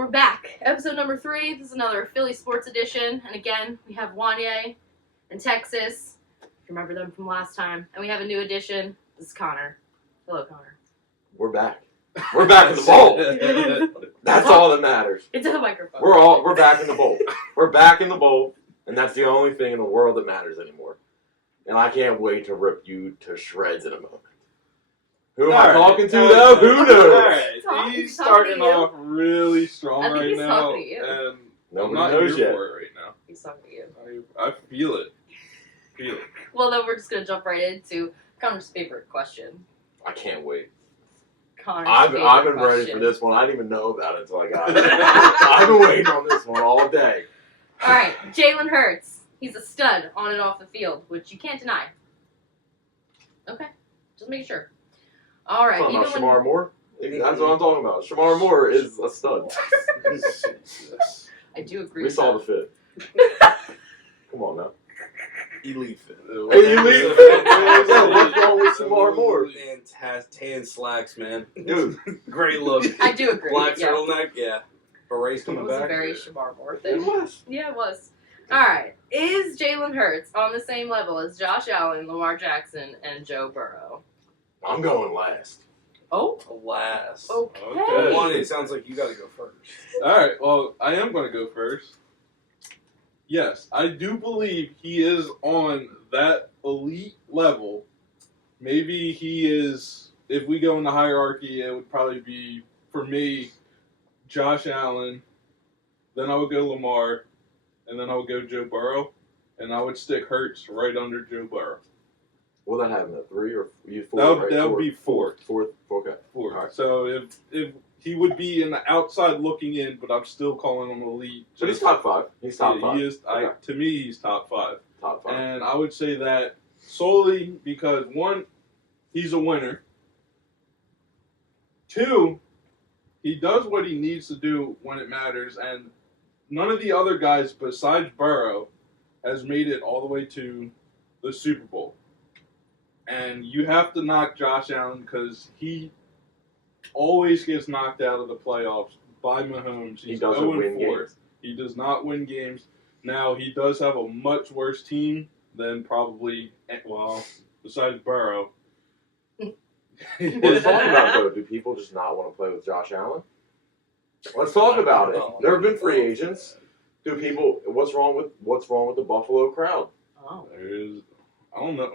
we're back. Episode number 3. This is another Philly Sports Edition. And again, we have Wanye and Texas. If you remember them from last time. And we have a new addition. This is Connor. Hello, Connor. We're back. We're back in the bowl. That's all that matters. Into the microphone. We're back in the bowl. We're back in the bowl, and that's the only thing in the world that matters anymore. And I can't wait to rip you to shreds in a moment. Who am I talking to, though? Who knows? Alright, he's starting off really strong I think right he's now. talking to you. And Nobody I'm not knows here yet. for it right now. He's talking to you. I feel it. Well, then we're just going to jump right into Connor's favorite question. I can't wait. Connor's I've favorite been question. ready for this one. I didn't even know about it until I got it. I've been waiting on this one all day. All right, Jalen Hurts. He's a stud on and off the field, which you can't deny. Okay, just making sure. All right. Talking about Shamar Moore? That's what I'm talking about. Shamar Moore is a stud. I do agree We with saw that. the fit. Come on now. Elite fit. Hey, elite fit, man. Yeah, what's wrong with Shamar Moore? Fantastic. Tan slacks, man. Dude. Great look. I do agree. Black yeah. turtleneck, yeah. Berets It coming was a back. very Shamar Moore It thing. was. Yeah, it was. All right. Is Jalen Hurts on the same level as Josh Allen, Lamar Jackson, and Joe Burrow? I'm going last. Oh, Alas. okay. Okay. One, it sounds like you got to go first. Alright, well, I am going to go first. Yes, I do believe he is on that elite level. Maybe he is, if we go in the hierarchy, it would probably be, for me, Josh Allen, then I would go Lamar, and then I would go Joe Burrow, and I would stick Hurts right under Joe Burrow. Will that happen at 3 or 4? That would be four. Fourth? Okay. Four. All right. So if he would be in the outside looking in, but I'm still calling him elite. But he's top 5. He's top 5. He is. Okay. To me, he's top 5. Top 5. And I would say that solely because, one, he's a winner. 2, he does what he needs to do when it matters, and none of the other guys besides Burrow has made it all the way to the Super Bowl. And you have to knock Josh Allen because he always gets knocked out of the playoffs by Mahomes. He He's doesn't 0-4. win games. He does not win games. Now, he does have a much worse team than probably, well, besides Burrow. Let's talk about it, though. Do people just not want to play with Josh Allen? Let's talk about it. There have been free agents. Do people? What's wrong with the Buffalo crowd? Oh. There's, I don't know.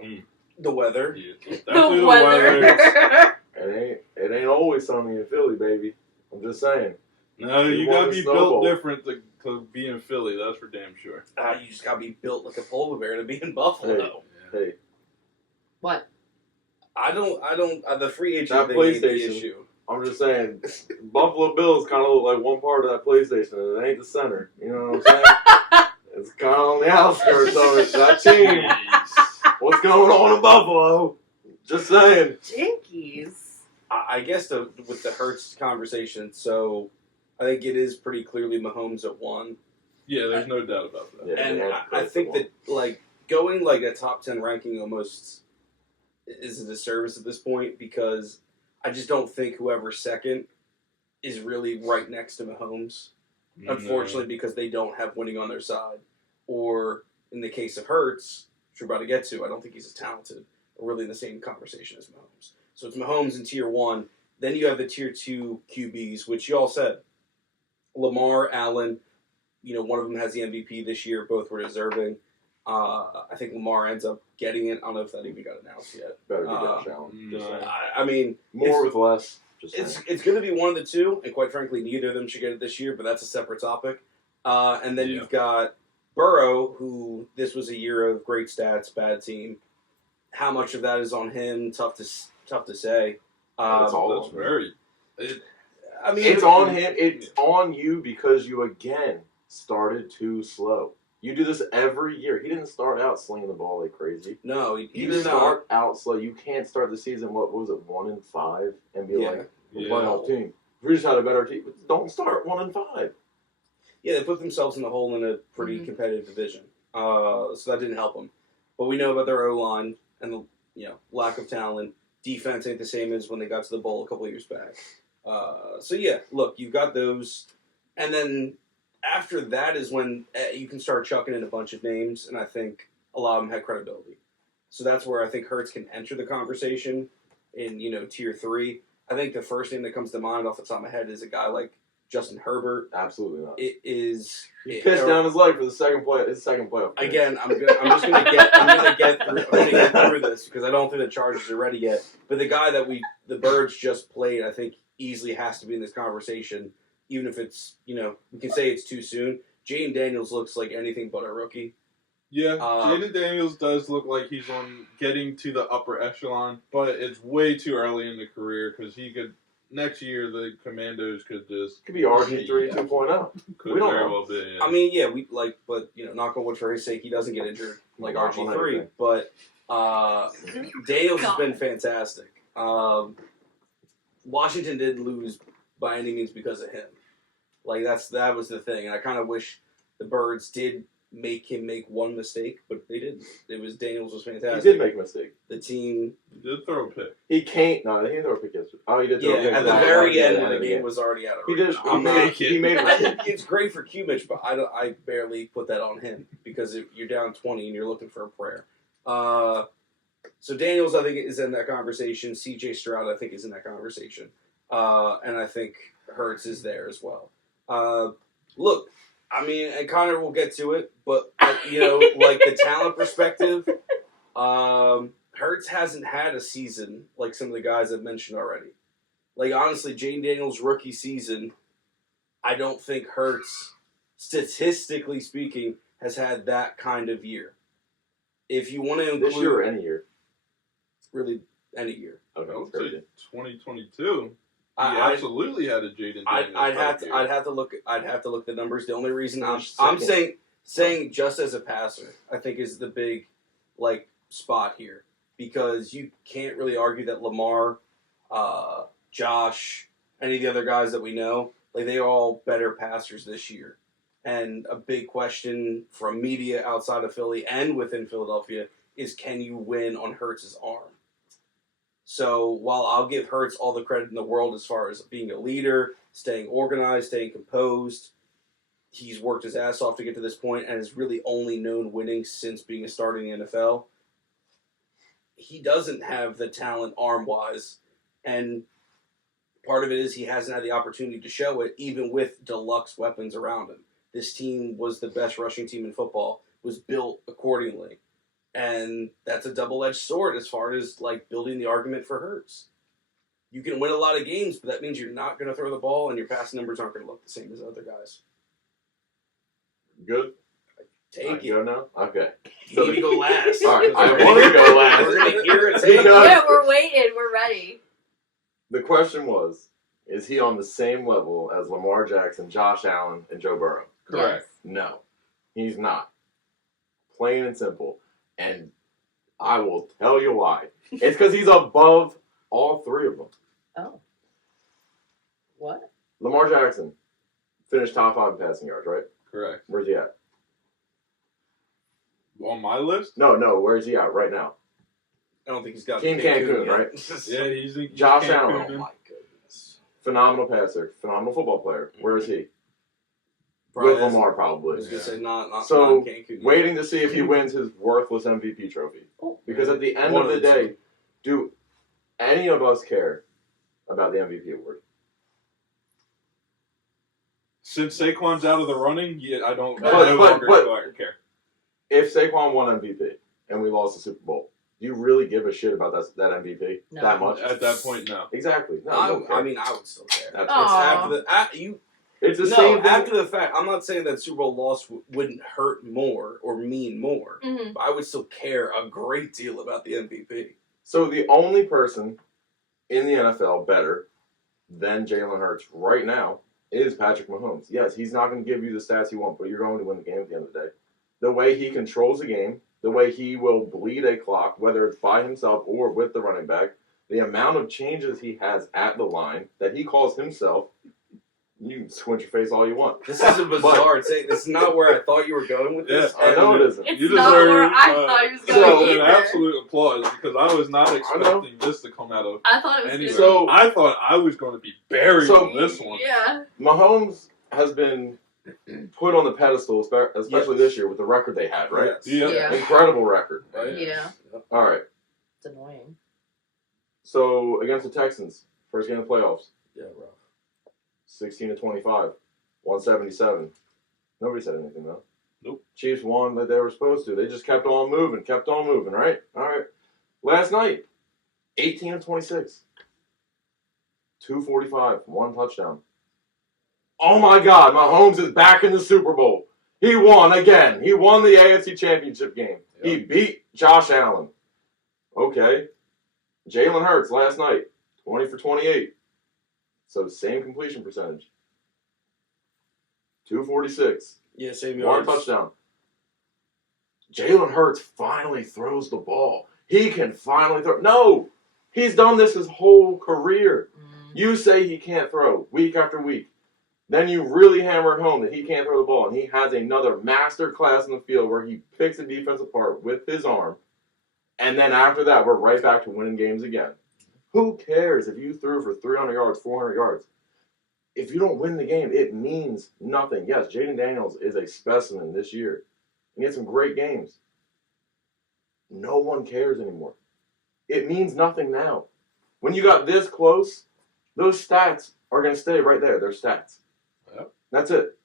The weather. Yeah, The definitely the weather. It ain't always sunny in Philly, baby. I'm just saying. No, you You gotta want be a snowball. built different to be in Philly. That's for damn sure. You just got to be built like a polar bear to be in Buffalo. Hey, What? I don't, the free agent That thing ain't the PlayStation. issue. I'm just saying. Buffalo Bills kind of look like one part of that PlayStation, and it ain't the center. You know what I'm saying? It's kind of on the outskirts of it. That team. What's going on in Buffalo? Just saying. Jinkies. I guess with the Hurts conversation, so I think it is pretty clearly Mahomes at 1. Yeah, there's no doubt about that. Yeah, And yeah, I think that, like, going, like, a top 10 ranking almost is a disservice at this point because I just don't think whoever's second is really right next to Mahomes, unfortunately, because they don't have winning on their side. Or, in the case of Hurts, which we're about to get to, I don't think he's as talented or really in the same conversation as Mahomes. So it's Mahomes in Tier 1. Then you have the Tier 2 QBs, which you all said. Lamar, Allen, one of them has the MVP this year. Both were deserving. I think Lamar ends up getting it. I don't know if that even got announced yet. Better be Josh Allen. Just no. saying. I mean, More with less. Just saying. it's going to be one of the two, and quite frankly, neither of them should get it this year, but that's a separate topic. And then you've got Burrow, who this was a year of great stats, bad team. How much of that is on him? Tough to say. That's all. That's very. I mean, It's on him. It's on you because you again started too slow. You do this every year. He didn't start out slinging the ball like crazy. No, he You did not. start out slow. You can't start the season. What was it, 1-5, and be Yeah. like a Yeah. playoff team. If we just had a better team, don't start 1-5. Yeah, they put themselves in the hole in a pretty competitive division. So that didn't help them. But we know about their O-line and the lack of talent. Defense ain't the same as when they got to the bowl a couple of years back. So yeah, look, you've got those. And then after that is when you can start chucking in a bunch of names, and I think a lot of them had credibility. So that's where I think Hurts can enter the conversation in, tier 3. I think the first name that comes to mind off the top of my head is a guy like Justin Herbert. Absolutely not. It is. He pissed down his leg for his second playoff. Again, I'm gonna get through this because I don't think the Chargers are ready yet. But the guy that the Birds just played, I think easily has to be in this conversation, even if it's we can say it's too soon. Jaden Daniels looks like anything but a rookie. Yeah, Jaden Daniels does look like he's on getting to the upper echelon, but it's way too early in the career because he could. Next year, the Commandos could be RG3 2.0. Could we don't very know. well be. Yeah. I mean, yeah, but knock on wood for his sake, he doesn't get injured like RG3. But Daniels has been fantastic. Washington didn't lose by any means because of him. Like that was the thing, and I kind of wish the Birds did make him make one mistake, but they didn't. Daniels was fantastic. He did make a mistake. The team He did throw a pick. He can't. No, he didn't throw a pick yesterday. Oh, he did throw a pick. at the very end when the game was already out of reach. He made a mistake. It's great for Cumich, but I barely put that on him because you're down 20 and you're looking for a prayer. So Daniels, I think, is in that conversation. C.J. Stroud, I think, is in that conversation. And I think Hurts is there as well. Look, I mean, and Connor will get to it, but, like the talent perspective, Hurts hasn't had a season like some of the guys I've mentioned already. Like, honestly, Jaden Daniels' rookie season, I don't think Hurts, statistically speaking, has had that kind of year. If you want to include... This year or any year? Really, any year. Okay, I would that's say crazy. 2022. He absolutely had a Jaden Daniels. I'd have to look at the numbers. The only reason I'm Second. saying just as a passer, I think is the big spot here, because you can't really argue that Lamar, Josh, any of the other guys that we know, they're all better passers this year. And a big question from media outside of Philly and within Philadelphia is, can you win on Hurts' arm? So while I'll give Hurts all the credit in the world as far as being a leader, staying organized, staying composed, he's worked his ass off to get to this point and has really only known winning since being a starter in the NFL. He doesn't have the talent arm-wise, and part of it is he hasn't had the opportunity to show it, even with deluxe weapons around him. This team was the best rushing team in football, was built accordingly. And that's a double-edged sword as far as building the argument for Hurts. You can win a lot of games, but that means you're not going to throw the ball, and your passing numbers aren't going to look the same as other guys. Good? Take it. Go now? Okay. You need to go last. All right, I want to go last. We're going to hear it. Take Because- Yeah, we're waiting. We're ready. The question was, is he on the same level as Lamar Jackson, Josh Allen, and Joe Burrow? Correct. No, he's not. Plain and simple. And I will tell you why. It's because he's above all three of them. Oh. What? Lamar Jackson finished top 5 in passing yards, right? Correct. Where's he at? On my list? No, where's he at right now? I don't think he's got Team Cancun, right? Yeah, he's Josh Cancun. Allen. Oh my goodness. Phenomenal passer, phenomenal football player. Where is he? Probably With Lamar, I probably. was going to say not So, Cancun. waiting to see if he wins his worthless MVP trophy. Because at the end One of the of the day, two. do any of us care about the MVP award? Since Saquon's out of the running, I don't But- no but- longer but- care. If Saquon won MVP and we lost the Super Bowl, do you really give a shit about that MVP No. that much? At that point, no. Exactly. No, you don't care. I mean, I would still care. That's- It's it's the no, same thing. after the fact, I'm not saying that Super Bowl loss wouldn't hurt more or mean more. Mm-hmm. But I would still care a great deal about the MVP. So the only person in the NFL better than Jalen Hurts right now is Patrick Mahomes. Yes, he's not going to give you the stats you want, but you're going to win the game at the end of the day. The way he controls the game, the way he will bleed a clock, whether it's by himself or with the running back, the amount of changes he has at the line that he calls himself, you can squint your face all you want. This is a bizarre take. This is not where I thought you were going with this. I know it isn't. It's You not deserve, where I thought he was so- going an either. absolute applause because I was not expecting this to come out of I thought it was anywhere. good. So- I thought I was going to be buried So- on this one. Yeah. Mahomes has been put on the pedestal, especially this year with the record they had, right? Yes. Yeah. Incredible record. Right? Yeah. All right. It's annoying. So against the Texans, first game of the playoffs, Yeah, rough. 16-25, 177. Nobody said anything though. Nope. Chiefs won like they were supposed to. They just kept on moving, right? All right. Last night, 18-26, 245, one touchdown. Oh my God, Mahomes is back in the Super Bowl. He won again. He won the AFC Championship game. Yep. He beat Josh Allen. Okay. Jalen Hurts last night, 20 for 28. So same completion percentage. 246. Yeah, same One yards. touchdown. Jalen Hurts finally throws the ball. He can finally throw. No! He's done this his whole career. You say he can't throw week after week. Then you really hammer it home that he can't throw the ball. And he has another master class in the field where he picks the defense apart with his arm. And then after that, we're right back to winning games again. Who cares if you threw for 300 yards, 400 yards? If you don't win the game, it means nothing. Yes, Jaden Daniels is a specimen this year. He had some great games. No one cares anymore. It means nothing now. When you got this close, those stats are going to stay right there. They're stats. Yep. That's it.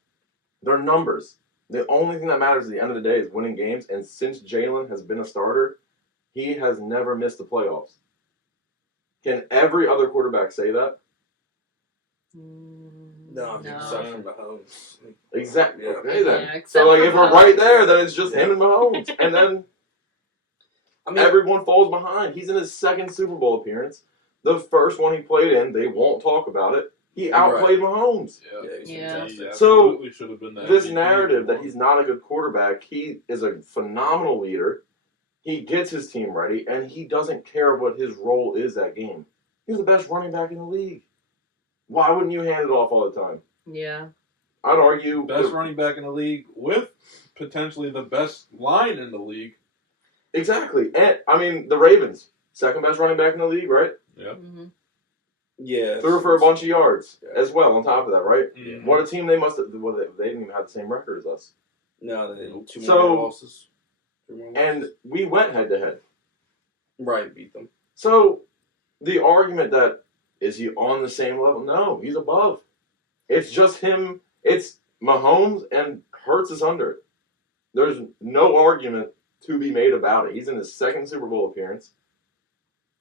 They're numbers. The only thing that matters at the end of the day is winning games. And since Jalen has been a starter, he has never missed the playoffs. Can every other quarterback say that? No, except for Mahomes. Exactly. Yeah. Okay, then. Yeah, except So, like, for if we're Mahomes. right there, then it's just him and Mahomes. And then I mean, everyone falls behind. He's in his second Super Bowl appearance. The first one he played in, they won't talk about it. He outplayed Mahomes. Yeah. he's Yeah. fantastic. He So, absolutely should have been the This MVP. narrative that he's not a good quarterback, he is a phenomenal leader. He gets his team ready, and he doesn't care what his role is that game. He's the best running back in the league. Why wouldn't you hand it off all the time? Yeah. I'd argue Best running back in the league with potentially the best line in the league. Exactly. And I mean the Ravens, second best running back in the league, right? Yeah. Mm-hmm. Yeah. Threw for a bunch of yards Yeah. as well on top of that, right? Mhm. What a team they must have. Well, they didn't even have the same record as us. No, they didn't. Two So- more losses. And we went head to head. Right, beat them. So the argument that is he on the same level? No, he's above. It's just him. It's Mahomes and Hurts is under it. There's no argument to be made about it. He's in his second Super Bowl appearance.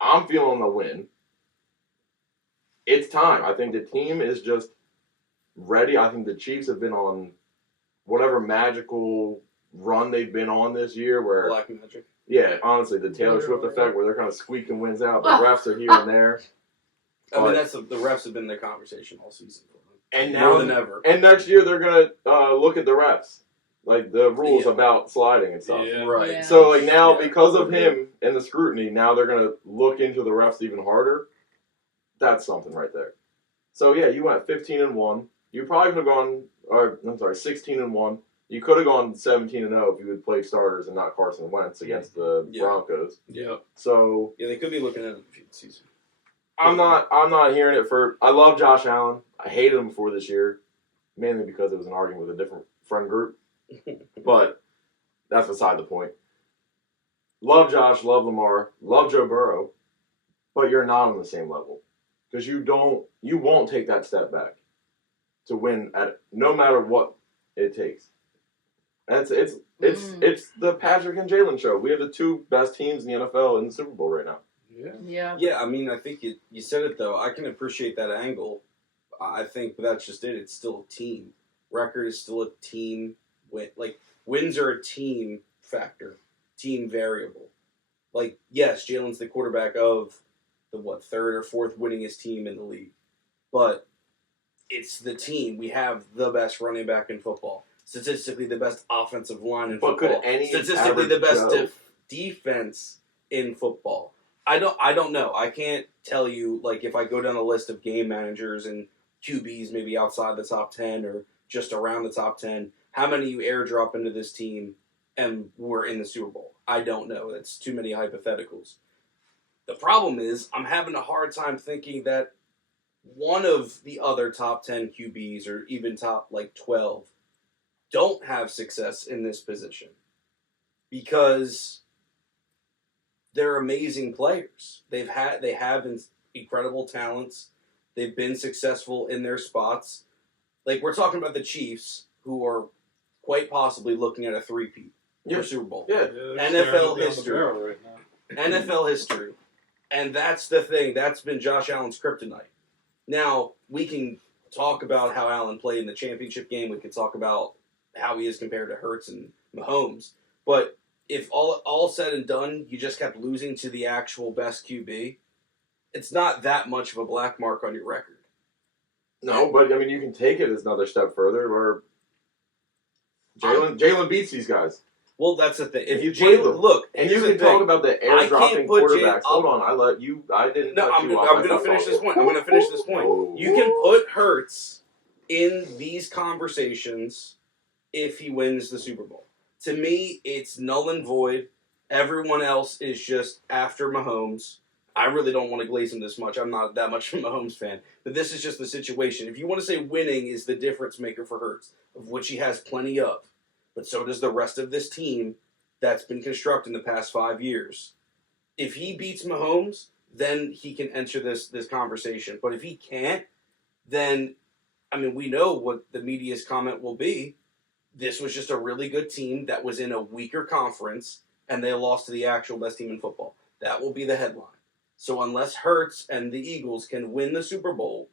I'm feeling the win. It's time. I think the team is just ready. I think the Chiefs have been on whatever magical run they've been on this year where, Black magic. yeah, honestly, the Taylor Swift effect where they're kind of squeaking wins out. The refs are here and there. I mean, But- the refs have been the conversation all season for them. And More now, than ever. and next year they're going to look at the refs. Like the rules Yeah. about sliding and stuff. Yeah. Right. Yeah. So like now, Yeah. because of him and the scrutiny, now they're gonna look into the refs even harder. That's something right there. So yeah, you went 15-1. You probably could have gone, or I'm sorry, 16-1. You could have gone 17-0 if you had played starters and not Carson Wentz against the Yeah. Broncos. Yeah. So Yeah, they could be looking at it the season. I'm not hearing it for. I love Josh Allen. I hated him before this year, mainly because it was an argument with a different friend group. But that's beside the point. Love Josh, love Lamar, love Joe Burrow, but you're not on the same level because you won't take that step back to win at no matter what it takes. It's the Patrick and Jalen show. We have the two best teams in the NFL in the Super Bowl right now. Yeah. Yeah. Yeah, I mean, I think you said it, though. I can appreciate that angle. I think that's just it. It's still a team. Record is still a team win. Like, wins are a team factor, team variable. Like, yes, Jalen's the quarterback of the, third or fourth winningest team in the league. But it's the team. We have the best running back in football. Statistically, the best offensive line in But could football. any Statistically, the average best Joe- defense in football. I don't know. I can't tell you, like, if I go down a list of game managers and QBs maybe outside the top 10 or just around the top 10, how many you airdrop into this team and were in the Super Bowl. I don't know. That's too many hypotheticals. The problem is I'm having a hard time thinking that one of the other top 10 QBs or even top like 12 don't have success in this position because they're amazing players. They have incredible talents. They've been successful in their spots. Like we're talking about the Chiefs, who are quite possibly looking at a three-peat for Super Bowl. Yeah. NFL history. Right now. NFL history. And that's the thing. That's been Josh Allen's kryptonite. Now, we can talk about how Allen played in the championship game. We could talk about how he is compared to Hurts and Mahomes. But if all said and done, you just kept losing to the actual best QB, it's not that much of a black mark on your record. No, but I mean, you can take it as another step further where Jalen beats these guys. Well, that's the thing. If you play them, look, and you can talk about the airdropping quarterbacks. Hold on, I didn't. No, I'm going to finish this point. I'm going to finish this point. Oh. You can put Hurts in these conversations if he wins the Super Bowl. To me, it's null and void. Everyone else is just after Mahomes. I really don't want to glaze him this much. I'm not that much of a Mahomes fan. But this is just the situation. If you want to say winning is the difference maker for Hurts, of which he has plenty of, but so does the rest of this team that's been constructed in the past 5 years. If he beats Mahomes, then he can enter this conversation. But if he can't, then, I mean, we know what the media's comment will be. This was just a really good team that was in a weaker conference, and they lost to the actual best team in football. That will be the headline. So unless Hurts and the Eagles can win the Super Bowl,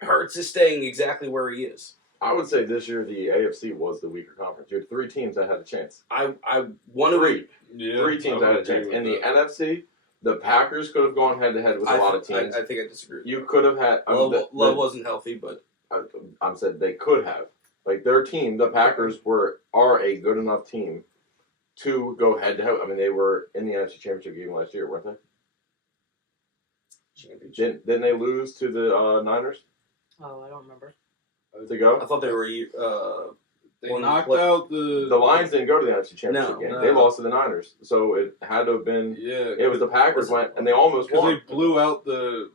Hurts is staying exactly where he is. I would say this year the AFC was the weaker conference. You had 3 teams that had a chance. I want to read. Yeah, 3 teams that had a chance. In the NFC, the Packers could have gone head-to-head with a lot of teams. I think I disagree. You could have had... Love wasn't healthy, but... I said they could have. Like, their team, the Packers, are a good enough team to go head-to-head. I mean, they were in the NFC Championship game last year, weren't they? Championship. Didn't they lose to the Niners Oh, I don't remember. to go? I thought they were... They knocked out The Lions didn't go to the NFC Championship game. No. They lost to the Niners. So it had to have been... Yeah. It was the Packers went, and they almost Because won. they blew out the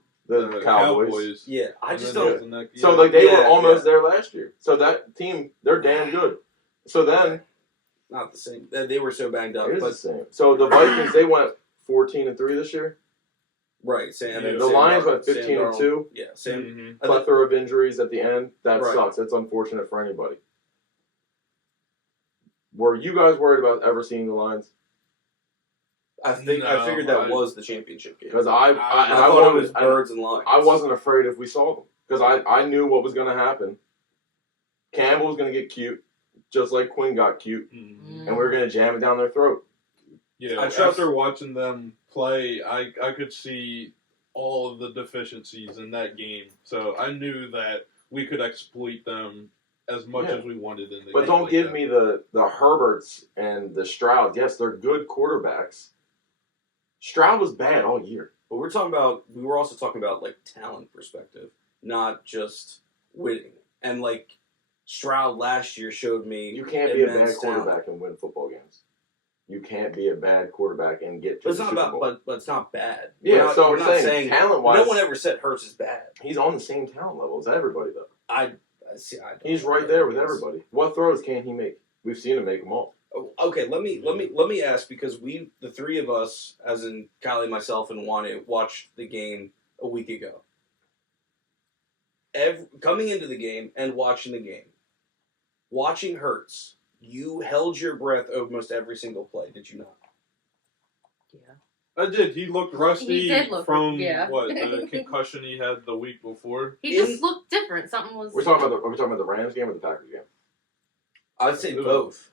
Cowboys. Yeah, I And just then don't... So, like, they were Yeah, almost there last year. So that team, they're damn good. So then... Not the same. They were so banged up. It is But the same. So the Vikings, they went 14-3 this year. right, Sam. Yeah. The Lions went 15-2. Yeah, Sam. Mhm. Plethora of injuries at the end. That Right. sucks. It's unfortunate for anybody. Were you guys worried about ever seeing the Lions? I figured that was the championship game. Because I thought it was Birds and Lions. I wasn't afraid if we saw them. Because I knew what was going to happen. Campbell was going to get cute, just like Quinn got cute. Mhm. And we were going to jam it down their throat. Yeah, I trust- after watching them play, I could see all of the deficiencies in that game. So I knew that we could exploit them as much Yeah. as we wanted in the game. But don't like give that. me the Herberts and the Stroud. Yes, they're good quarterbacks. Stroud was bad all year. But we were also talking about like talent perspective, not just winning. And like Stroud last year showed me You can't be a bad immense talent. quarterback and win football games. You can't be a bad quarterback and get to But it's the not Super about, Bowl. but it's not bad. Yeah, so we're I'm not saying talent-wise, no one ever said Hurts is bad. he's on the same talent level as everybody, though. I see. I don't He's know. right there with everybody. What throws can he make? We've seen him make them all. Oh, okay, let me ask, because the 3 of us, as in Kylie, myself, and Wanye, watched the game a week ago. Coming into the game and watching the game, watching Hurts, you held your breath almost every single play, did you not? Yeah. I did. He looked rusty He did look- from yeah. the concussion he had the week before. He just looked different. Something was. Are we talking about the Rams game or the Packers game? I'd say both.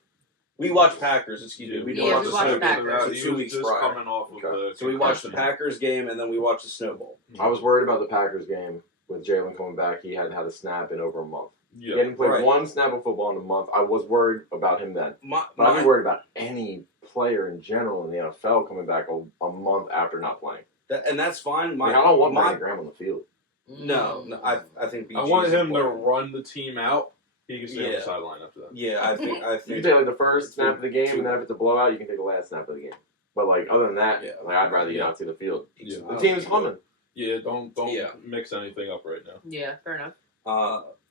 We watched Packers, excuse me. We Yeah, didn't watch we the watched Snow Packers. Bowl. So So he 2 was weeks just prior. coming off of the So we watched the concussion. Packers game, and then we watched the Snow Bowl. I was worried about the Packers game with Jalen coming back. He hadn't had a snap in over a month. He Yeah. hadn't played Right. one snap of football in a month. I was worried about him then. My, But I'd be worried about any player in general in the NFL coming back a month after not playing. and that's fine. I don't want Brandon Graham on the field. No, I think BG I want is him to important. run the team out. He can stay on Yeah. the sideline after that. Yeah, I think You can take like the first snap of the game, and then if it's a blowout, you can take the last snap of the game. But like other than that, Yeah. like I'd rather you Yeah. not see the field. Yeah. The team's humming. Yeah, don't Yeah. mix anything up right now. Yeah, fair enough.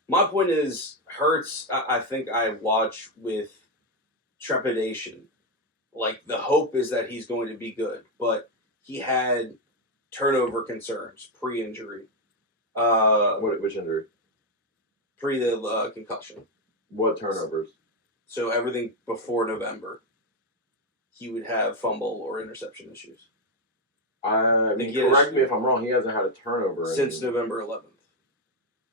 My point is, Hurts, I think I watch with trepidation. Like, the hope is that he's going to be good, but he had turnover concerns pre-injury. Which injury? Pre the concussion. What turnovers? So everything before November, he would have fumble or interception issues. I mean, Think he has- correct me if I'm wrong. He hasn't had a turnover Since in, November 11th.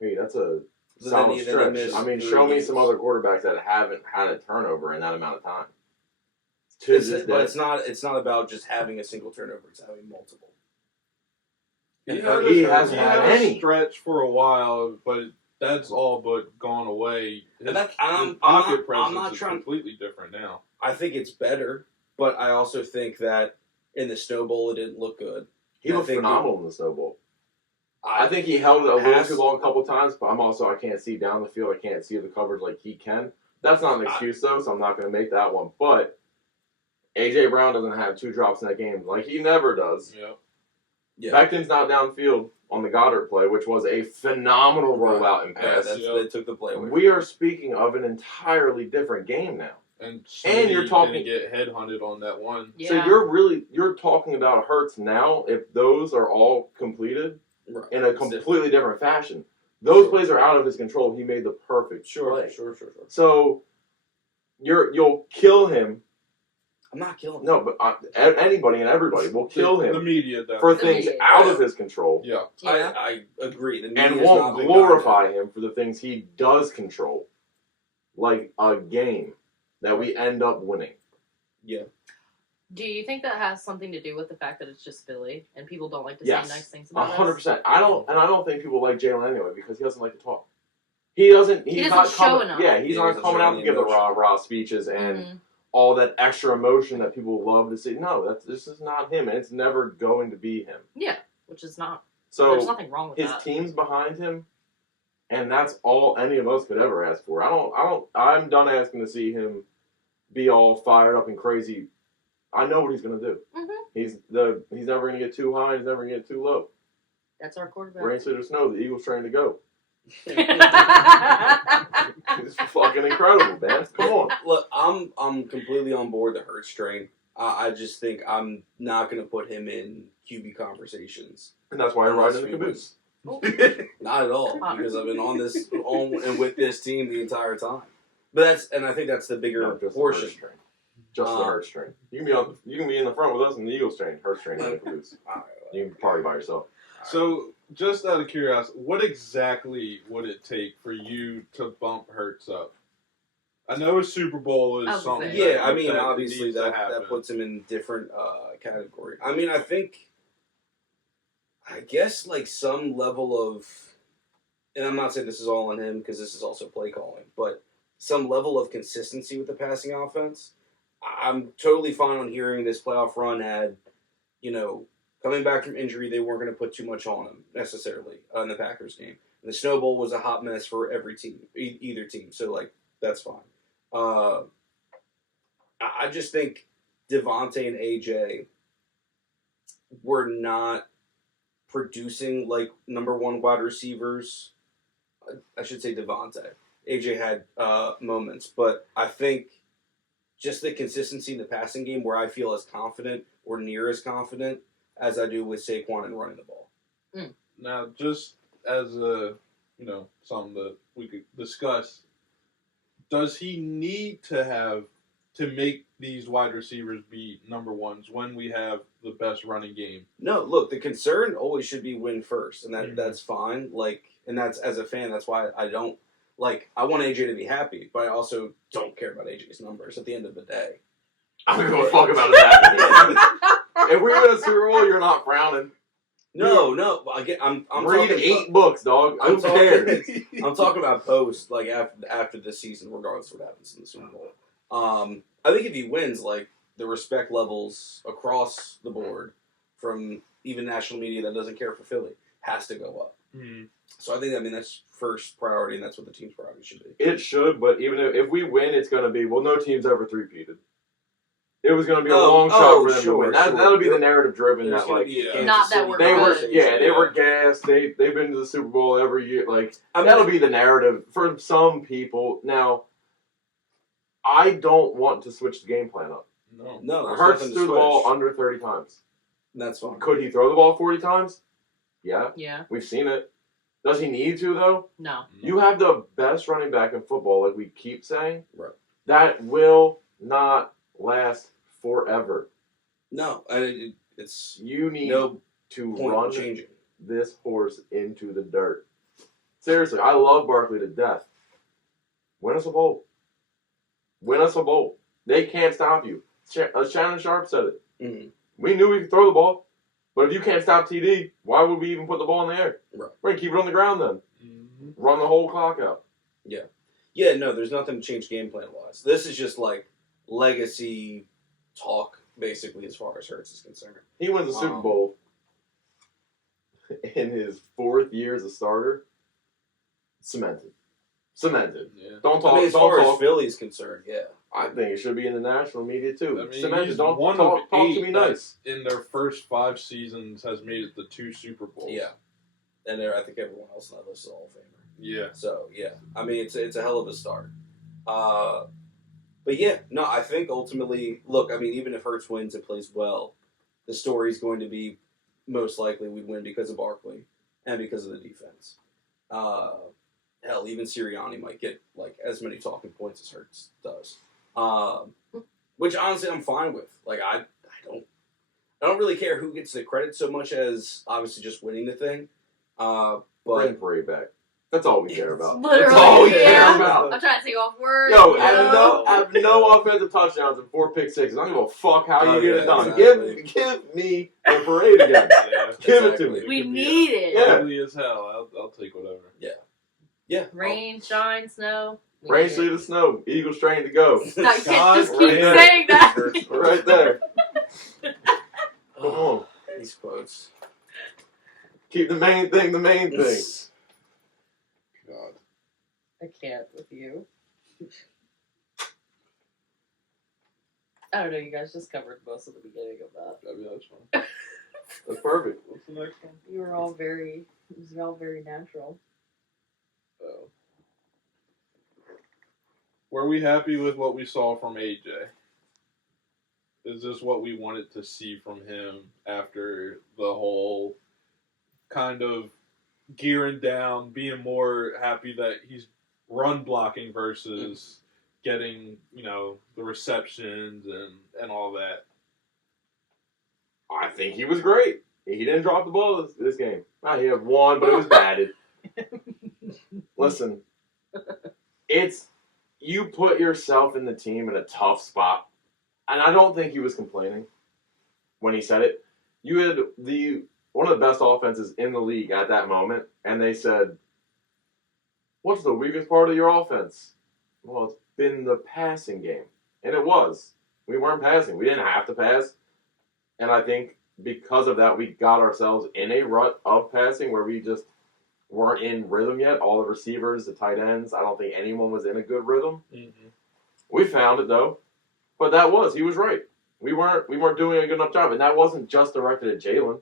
Hey, that's a So solid then he stretch. missed I mean, 3 show me games. some other quarterbacks that haven't had a turnover in that amount of time. But it's not about just having a single turnover. It's having multiple. He He hasn't had a any. stretch for a while, but that's all but gone away. His, And I'm his pocket not presence is trying- completely different now. I think it's better, but I also think that in the Snow Bowl it didn't look good. He I looked think phenomenal in the Snow Bowl. I think he held it a little too long a couple times, but I can't see down the field. I can't see the coverage like he can. That's not an excuse, though, so I'm not going to make that one. But A.J. Brown doesn't have 2 drops in that game like he never does. Yeah. Becton's not downfield on the Goddard play, which was a phenomenal rollout and Yeah, pass. they took the play away. We are speaking of an entirely different game now. And you're talking- didn't get headhunted on that one. Yeah. So you're talking about Hurts now. If those are all completed Right. in a completely different fashion, those Sure. plays are out of his control. He made the perfect Sure. play. So So you'll kill him. I'm not killing him. No, but anybody and everybody will kill The him media for definitely. things media. out of his control, Yeah. Yeah. I agree. The and media's won't not big glorify on him for the things he does control, like a game that we end up winning. it. Do you think that has something to do with the fact that it's just Philly and people don't like to Yes. say nice things about us? 100%. I don't think people like Jalen anyway because he doesn't like to talk. He's doesn't not show coming. enough. Yeah, he's He not doesn't coming show out to any give the emotion. rah speeches and Mhm. all that extra emotion that people love to see. No, this is not him, and it's never going to be him. Yeah, which is not. So There's nothing wrong with his that. team's behind him, and that's all any of us could ever ask for. I'm done asking to see him be all fired up and crazy. I know what he's gonna do. Mhm. He's never gonna get too high. He's never gonna get too low. That's our quarterback. Rain, sleet, or snow, the Eagles trying to go. It's fucking incredible, man. Come on. Look, I'm completely on board the Hurts train. I just think I'm not going to put him in QB conversations. And that's why I ride in the caboose. Not at all, because I've been on and with this team the entire time. But I think that's the bigger No, just portion. the Hurts train. Just the Hurts train. You can be in the front with us in the Eagles train, Hurts train, in the caboose. You can party by yourself. So, just out of curiosity, what exactly would it take for you to bump Hurts up? I know a Super Bowl is I was something. saying. Yeah, I mean, that obviously needs to that happen. puts him in different category. I mean, I guess like some level of, and I'm not saying this is all on him because this is also play calling, but some level of consistency with the passing offense. I'm totally fine on hearing this playoff run had, coming back from injury, they weren't going to put too much on him necessarily in the Packers game. And the Snow Bowl was a hot mess for every team, either team. So like that's fine. I just think Devontae and AJ were not producing like number one wide receivers. I should say Devontae. AJ had moments, but I think just the consistency in the passing game where I feel as confident or near as confident as I do with Saquon and running the ball. Now, just as something that we could discuss, does he need to make these wide receivers be number ones when we have the best running game? No, look, the concern always should be win first, and Mhm. that's fine. Like, and that's as a fan, that's why I don't like. I want AJ to be happy, but I also don't care about AJ's numbers at the end of the day. I don't give a fuck about that. If we win a Super Bowl, you're not frowning. No. I'm Read talking 8 books, dog. I'm Who cares? I'm talking about post, like after this season, regardless of what happens in the Super Bowl. I think if he wins, like the respect levels across the board from even national media that doesn't care for Philly has to go up. So I think that's first priority, and that's what the team's priority should be. It should, but even if we win, it's going to be, no team's ever three-peated. it was going to be a Oh, long shot oh, for them to sure, win. sure. That'll be the narrative driven. There's That gonna like be a Kansas Not that City we're they were, good. they were gassed. They've been to the Super Bowl every year. Like I mean, that'll be the narrative for some people. Now, I don't want to switch the game plan up. No, there's Hurts nothing to threw the ball switch. under 30 times. That's fine. Could he throw the ball 40 times? Yeah, Yeah. we've seen it. Does he need to though? No. You have the best running back in football, like we keep saying. Right. That will not last forever. No, it's You need no to point run in changing. this horse into the dirt. Seriously, I love Barkley to death. Win us a bowl. Win us a bowl. They can't stop you. Shannon Sharp said it. Mm-hmm. We knew we could throw the ball, but if you can't stop TD, why would we even put the ball in the air? Right. We're going to keep it on the ground then. Mm-hmm. Run the whole clock out. Yeah, no, there's nothing to change game plan wise. This is just like legacy talk, basically, as far as Hurts is concerned. He wins the Super Bowl in his 4th year as a starter. Cemented. Yeah. Don't talk. I mean, as don't far talk. as Philly's concerned, yeah. I think it should be in the national media too. I mean, Cemented. he's Don't one talk, of talk to 8 me nice. in their first 5 seasons has made it to 2 Super Bowls. Yeah. And I think everyone else on that list is a Hall of Famer. Yeah. So, yeah. I mean, it's a hell of a start. But yeah, no, I think ultimately, look, I mean, even if Hurts wins and plays well, the story is going to be most likely we'd win because of Barkley and because of the defense. Hell, even Sirianni might get like as many talking points as Hurts does. Which honestly I'm fine with. Like I don't really care who gets the credit so much as obviously just winning the thing. Bring But Bray back. That's all we care about. Literally, That's all we care yeah. about. I'm trying to take off words. Yo, you have know? no offensive touchdowns and 4 pick sixes. I don't give a fuck how you Oh, get yeah, it done. exactly. Give me the parade again. Yeah. Give it to me. We need it. Yeah. Ugly as hell. I'll take whatever. yeah, Rain, shine, snow. We Rain, need sleet, it. or snow. Eagles train to go. No, you can't just God keep damn. saying that. Right there. Come on. These quotes. Keep the main thing the main thing. God. I can't with you. I don't know, you guys just covered most of the beginning of that. I mean, that's fine. That's perfect. What's the next one? You were all very, it was all very natural. Oh. Were we happy with what we saw from AJ? Is this what we wanted to see from him after the whole kind of gearing down, being more happy that he's run blocking versus getting, the receptions and all that? I think he was great. He didn't drop the ball this game. He had one, but it was batted. Listen, you put yourself and the team in a tough spot. And I don't think he was complaining when he said it. You had one of the best offenses in the league at that moment, and they said, "What's the weakest part of your offense?" Well, it's been the passing game. And it was. We weren't passing. We didn't have to pass. And I think because of that, we got ourselves in a rut of passing where we just weren't in rhythm yet. All the receivers, the tight ends, I don't think anyone was in a good rhythm. Mm-hmm. We found it, though. But he was right. We weren't doing a good enough job. And that wasn't just directed at Jalen.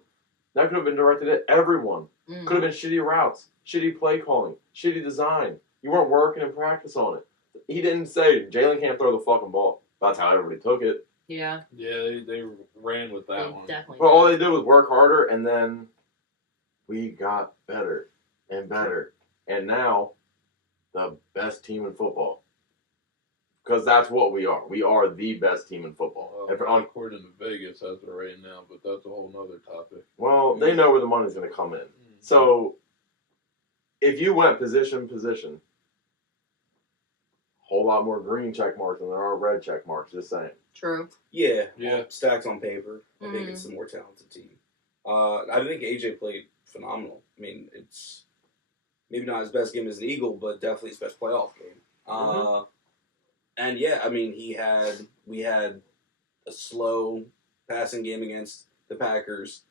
That could have been directed at everyone. Mm. Could have been shitty routes, shitty play calling, shitty design. You weren't working in practice on it. He didn't say, Jalen can't throw the fucking ball. That's how everybody took it. Yeah, Yeah, they ran with that they one. definitely But all did. they did was work harder, and then we got better and better. And now, the best team in football. Because that's what we are. We are the best team in football. Well, according to Vegas as of right now, but that's a whole nother topic. Well, they know where the money's going to come in. So, if you went position, whole lot more green check marks than there are red check marks, just saying. True. Yeah, Yeah. Stacks on paper. I think Mhm. it's the more talented team. I think AJ played phenomenal. I mean, it's maybe not his best game as an Eagle, but definitely his best playoff game. And yeah, I mean, we had a slow passing game against the Packers,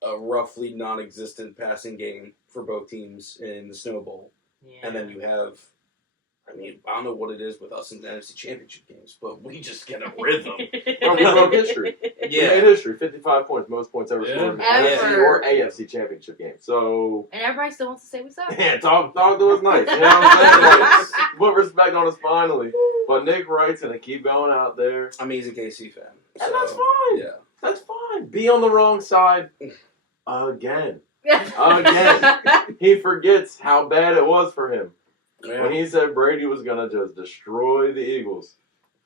a roughly non-existent passing game for both teams in the Snow Bowl, Yeah. and then you have I mean, I don't know what it is with us in the NFC Championship games, but we just get a rhythm. Bro, we broke history. We made history. 55 points, most points ever scored in the NFC Ever. or AFC Championship game. So, And everybody still wants to say what's up. yeah, talk to us nice. You know what I'm saying? Like, put respect on us finally. But Nick Wright's going to keep going out there. I mean, he's a KC fan. And that's fine. Yeah. That's fine. Be on the wrong side again. Again. He forgets how bad it was for him. Yeah. When he said Brady was going to just destroy the Eagles.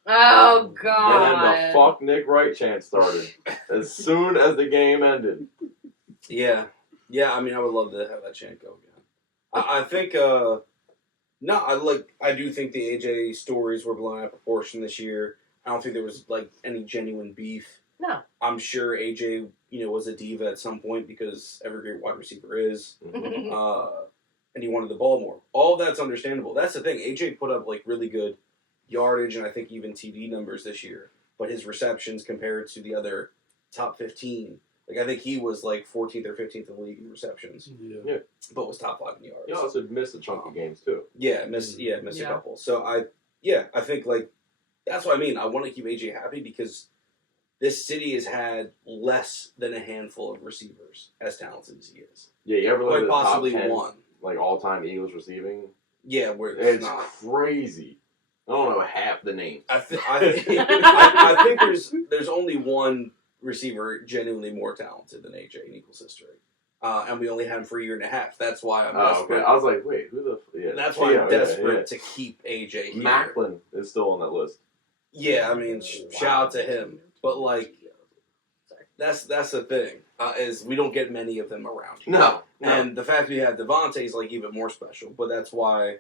Oh, And God. then the fuck Nick Wright chant started. As soon as the game ended. Yeah. Yeah, I mean, I would love to have that chant go again. I think, I do think the AJ stories were blown out of proportion this year. I don't think there was, like, any genuine beef. No. I'm sure AJ, was a diva at some point because every great wide receiver is. And he wanted the ball more. All of that's understandable. That's the thing. AJ put up, like, really good yardage and I think even TD numbers this year. But his receptions compared to the other top 15, like, I think he was, like, 14th or 15th in the league in receptions. Yeah. But was top 5 in yards. He also missed a chunk of games, too. Yeah, missed a couple. So, I think, like, that's what I mean. I want to keep AJ happy because this city has had less than a handful of receivers as talented as he is. Yeah, you ever look at Quite the top possibly 10, one. like, all-time Eagles receiving? Yeah, where It's not. crazy. I don't know half the names. I think there's only one receiver genuinely more talented than AJ in Eagles history. And we only had him for a year and a half. That's why I'm desperate. Okay. I was like, wait, who the... Yeah, That's why I'm desperate yeah. to keep AJ here. Macklin is still on that list. Yeah, I mean, shout out to him. But, like, that's the thing, is we don't get many of them around here. No. And the fact we have Devontae is, like, even more special. But that's why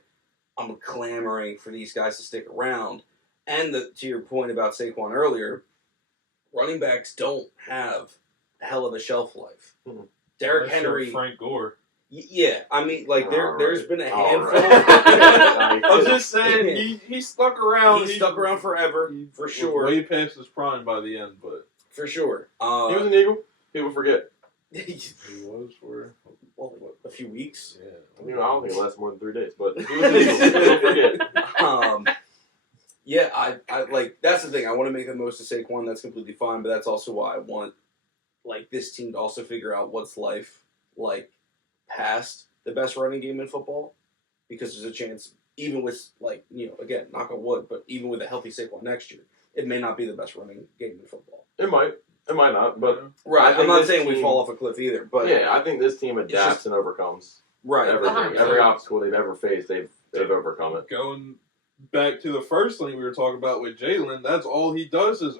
I'm clamoring for these guys to stick around. And to your point about Saquon earlier, running backs don't have a hell of a shelf life. Mhm. Derrick Unless you're Henry... Frank Gore. Yeah, I mean, like, there's been a handful. I was just saying, he stuck around. He stuck around forever, for was sure. Way past his prime by the end, but For sure. He was an Eagle. People forget. he was for Well, what, a few weeks. yeah. I don't think it lasted more than 3 days, but he was an Eagle. People forget. Yeah, I like, that's the thing. I want to make the most of Saquon. That's completely fine, but that's also why I want, like, this team to also figure out what's life like past the best running game in football, because there's a chance, even with, like, again, knock on wood, but even with a healthy Saquon next year, it may not be the best running game in football. It might not, but Right. I I'm not think saying this we team- fall off a cliff either, but yeah, I think this team adapts just- and overcomes right. everything. 100%. Every obstacle they've ever faced, they've overcome it. Going back to the first thing we were talking about with Jalen, that's all he does is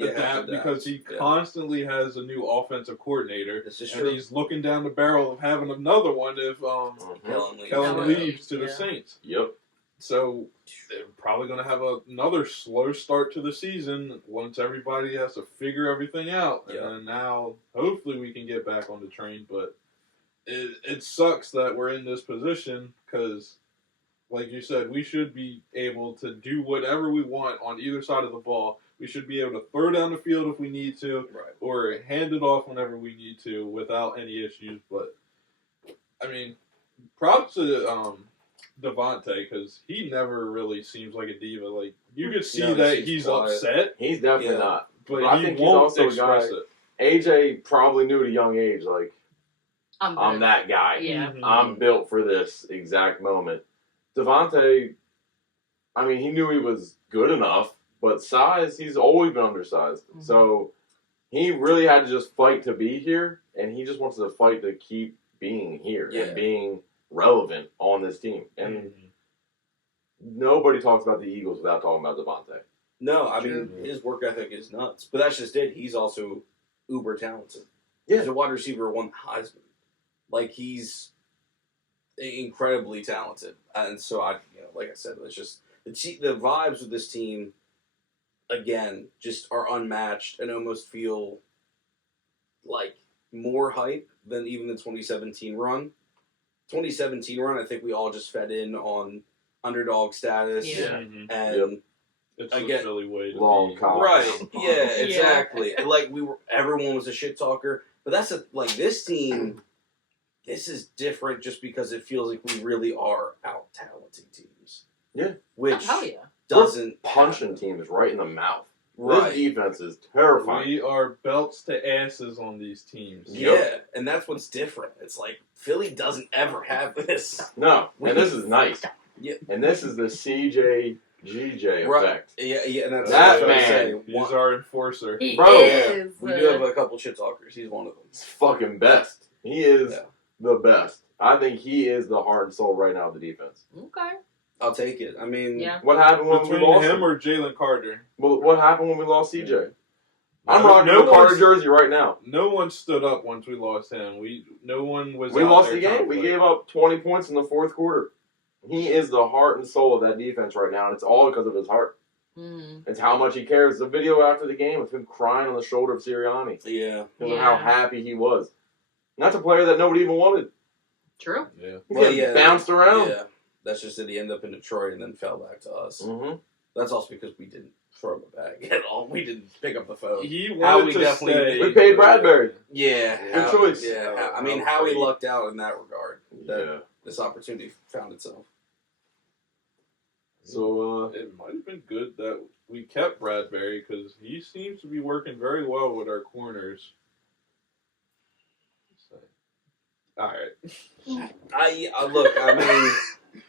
adapt because he constantly has a new offensive coordinator, This is and true. he's looking down the barrel of having another one if Mhm. Kellen leaves to the Yeah. Saints. Yep. So they're probably going to have another slow start to the season once everybody has to figure everything out. Yeah. And now, hopefully, we can get back on the train. But it sucks that we're in this position because, like you said, we should be able to do whatever we want on either side of the ball. We should be able to throw down the field if we need to, Right. or hand it off whenever we need to without any issues. But, I mean, props to Devontae, because he never really seems like a diva. Like, you could see No, he that seems he's quiet. upset, He's definitely Yeah. not. but I he think he's won't also a guy- express it. AJ probably knew at a young age, like, I'm I'm good. that guy. Yeah. Mhm. I'm built for this exact moment. Devontae, I mean, he knew he was good enough, but size, he's always been undersized. Mhm. So he really had to just fight to be here, and he just wants to fight to keep being here Yeah. and being relevant on this team. And Mhm. nobody talks about the Eagles without talking about Devontae. No, I mean, Sure. his work ethic is nuts. But that's just it. He's also uber talented. Yeah. He's a wide receiver, won the Heisman. Like, he's incredibly talented. And so, like I said, it's just the vibes with this team, again, just are unmatched and almost feel like more hype than even the 2017 run. 2017 run, I think we all just fed in on underdog status. Yeah. Mhm. And It's Again, a silly way to long be. con. right, yeah, Yeah. exactly. And, like, everyone was a shit talker, but this team. This is different just because it feels like we really are out talenting teams. Yeah. Which Oh, hell yeah. doesn't punching happen. teams right in the mouth. Right. This defense is terrifying. We are belts to asses on these teams. Yeah, and that's what's different. It's like Philly doesn't ever have this. No, and this is nice. Yeah. And this is the CJ Right. effect. Yeah, and that's That what I was man. saying. He's our enforcer. He Bro, is. We do have a couple shit talkers. He's one of them. It's fucking best. He is Yeah. the best. I think he is the heart and soul right now of the defense. Okay. I'll take it. I mean, Yeah. What happened when Between we lost him or Jalen Carter. Well, what happened when we lost CJ? I'm No- rocking no the Carter one's- jersey right now. No one stood up once we lost him. No one was. We out lost there the game. trying to We play. gave up 20 points in the fourth quarter. He is the heart and soul of that defense right now, and it's all because of his heart. Mm. It's how much he cares. The video after the game of him crying on the shoulder of Sirianni Yeah. because of how Yeah. happy he was. And that's a player that nobody even wanted. True. Yeah. He's Well, getting yeah. bounced around. Yeah. That's just that he ended up in Detroit and then fell back to us. Mm-hmm. That's also because we didn't throw him a bag at all. We didn't pick up the phone. He How wanted we to definitely- stay. We paid Bradbury. Yeah. Good choice. Yeah. I mean, How how he great. lucked out in that regard. That Yeah. this opportunity found itself. So, It might have been good that we kept Bradbury because he seems to be working very well with our corners. All right. I look. I mean,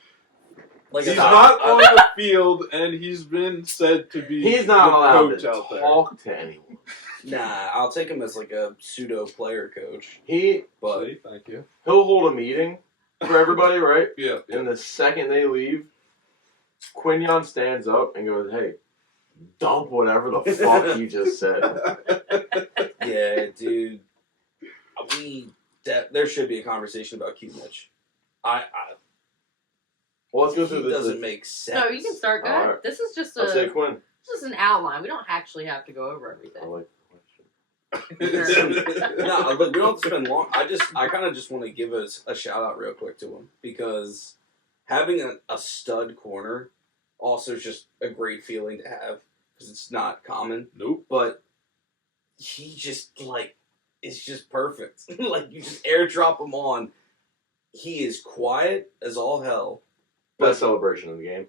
like He's I not I- on the field, and he's been said to be he's not the allowed coach to out there. talk to anyone. Nah, I'll take him as like a pseudo player coach. But See, thank you. He'll hold a meeting for everybody, right? Yeah. And the second they leave, Quinion stands up and goes, "Hey, dump whatever the fuck you just said." yeah, dude, there should be a conversation about Q-Mitch. Well, let's go He through this. doesn't make sense. No, you can start. Go ahead. Alright. This is just Let's say a Quinn. this is an outline. We don't actually have to go over I everything. like No, look, we don't have to spend long. I kind of just want to give us a shout out real quick to him because having a stud corner also is just a great feeling to have because it's not common. Nope. But he just is just perfect. Like you just airdrop him on. He is quiet as all hell. best celebration in the game.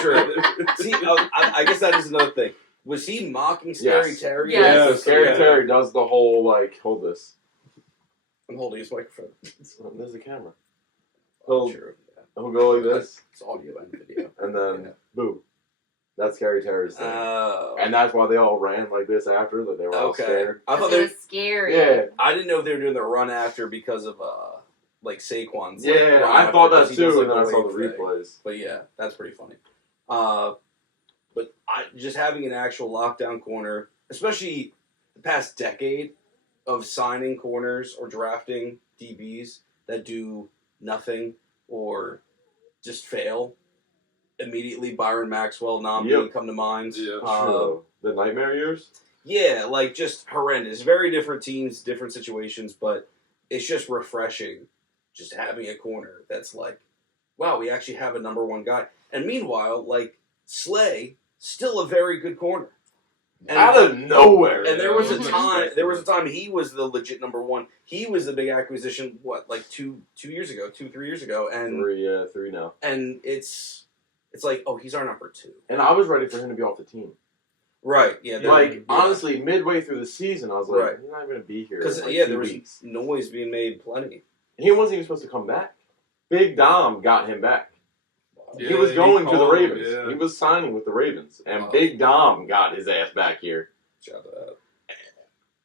True. See, I guess that is another thing. Was he mocking Scary Yes. Terry? Yes. Yeah, Yes, Scary yeah. Terry does the whole hold this. I'm holding his microphone. There's the camera. Oh, He'll, true. Yeah. he'll go like this, It's audio and video. and then Yeah. boom. That's Scary Terry's thing. Oh. And that's why they all ran like this after, that they were all Okay. scared. I thought it they. was scary. Yeah, I didn't know if they were doing the run after because of Saquon's. yeah, run I after, thought that 'cause he does, too, and then I the saw the wave thing. replays. But yeah, that's pretty funny. But just having an actual lockdown corner, especially the past decade of signing corners or drafting DBs that do nothing or just fail. Immediately, Byron Maxwell, Nambi Yep. come to mind. Yeah. True. The nightmare years? Yeah, like just horrendous. Very different teams, different situations, but it's just refreshing just having a corner that's like, wow, we actually have a number one guy. And meanwhile, like Slay, still a very good corner. And, Out of nowhere. and there was a Yeah. time he was the legit number one. He was the big acquisition, like 3 years ago, and Three now. and it's like, oh, he's our number two. And I was ready for him to be off the team. Right, yeah. Honestly, midway through the season, I was like, Right. he's not going to be here. because in like yeah, 2 there was weeks. noise being made plenty. He wasn't even supposed to come back. Big Dom got him back. Yeah, he was going to the called him, Ravens. yeah. He was signing with the Ravens. And Wow. Big Dom got his ass back here. Shout out.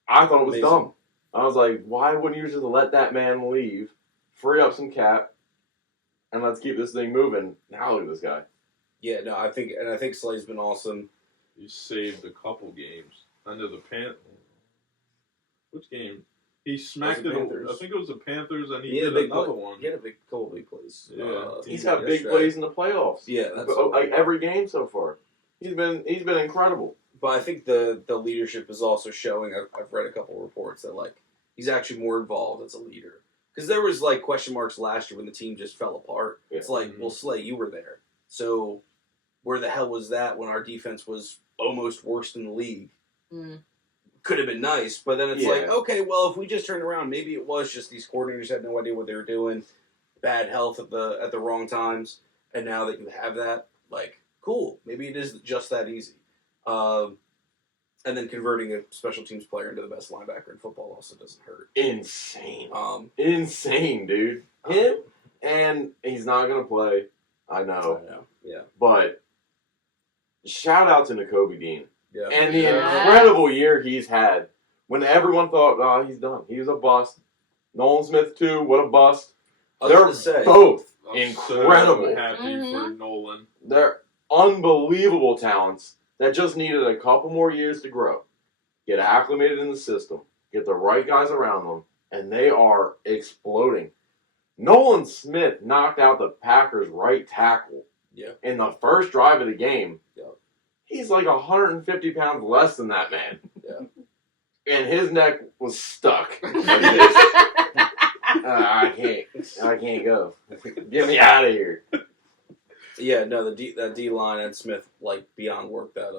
I thought it was Amazing. dumb. I was like, why wouldn't you just let that man leave, free up some cap, and let's keep this thing moving? Now look at this guy. Yeah, no, I think Slay's been awesome. He saved a couple games. I know the which game? He smacked the it. Panthers. I think it was the Panthers, and he He had did a big another play. one. He had a couple big plays. Yeah. He's had big yesterday. plays in the playoffs. Yeah, that's Like every game so far. He's been incredible. But I think the leadership is also showing. I've read a couple of reports that like he's actually more involved as a leader. Because there was like question marks last year when the team just fell apart. Yeah. It's like, well, Slay, you were there, so where the hell was that when our defense was almost worst in the league? Mm. Could have been nice, but then it's Yeah. like, okay, well, if we just turned around, maybe it was just these coordinators had no idea what they were doing, bad health at the wrong times. And now that you have that, like, cool. Maybe it is just that easy. And then converting a special teams player into the best linebacker in football also doesn't hurt. Insane. Insane, dude. Him, and he's not going to play. I know. Yeah. But shout out to Nakobe Dean. Yeah. And the incredible year he's had when everyone thought, oh, he's done. He was a bust. Nolan Smith, too. What a bust. They're both incredible. So happy for Nolan. They're unbelievable talents that just needed a couple more years to grow, get acclimated in the system, get the right guys around them, and they are exploding. Nolan Smith knocked out the Packers' right tackle in the first drive of the game. Yep. He's like 150 pounds less than that man. Yeah. And his neck was stuck like this. I can't go. Get me out of here. Yeah, no, that D line and Smith like beyond work that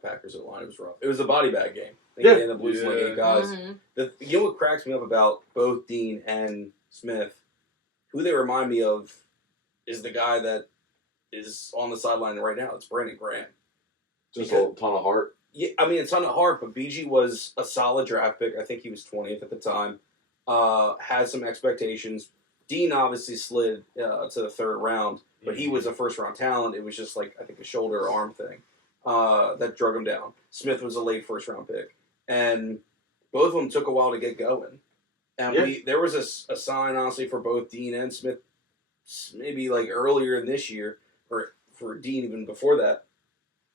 Packers at line. It was rough. It was a body bag game. They ended up losing like 8 guys. Mm-hmm. You know what cracks me up about both Dean and Smith? Who they remind me of is the guy that is on the sideline right now. It's Brandon Graham. Just a ton of heart. Yeah, I mean, a ton of heart, but BG was a solid draft pick. I think he was 20th at the time. Had some expectations. Dean obviously slid to the 3rd round, but he was a first-round talent. It was just like, I think, a shoulder or arm thing that drug him down. Smith was a late first-round pick. And both of them took a while to get going. And there was a sign, honestly, for both Dean and Smith, maybe like earlier in this year, or for Dean even before that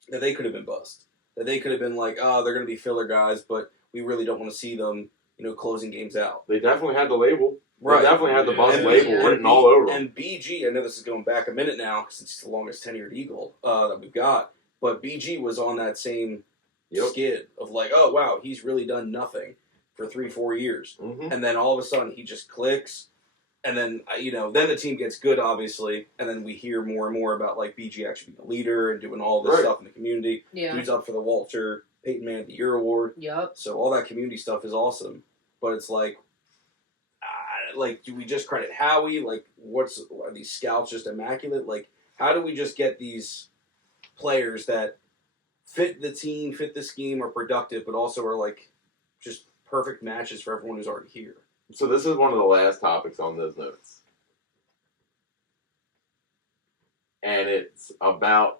they could have been bust. That they could have been like, oh, they're going to be filler guys, but we really don't want to see them, closing games out. They definitely had the label. Right. They definitely had the bust label written all over them. And BG, I know this is going back a minute now, because it's the longest tenured Eagle that we've got, but BG was on that same skid of like, oh, wow, he's really done nothing for 3-4 years. Mm-hmm. And then all of a sudden he just clicks. And then, then the team gets good, obviously. And then we hear more and more about, like, BG actually being a leader and doing all this stuff in the community. Yeah. Dude's up for the Walter Payton Man of the Year award. Yep. So all that community stuff is awesome. But it's like, do we just credit Howie? Like, are these scouts just immaculate? Like, how do we just get these players that fit the team, fit the scheme, are productive, but also are, like, just perfect matches for everyone who's already here? So this is one of the last topics on those notes. And it's about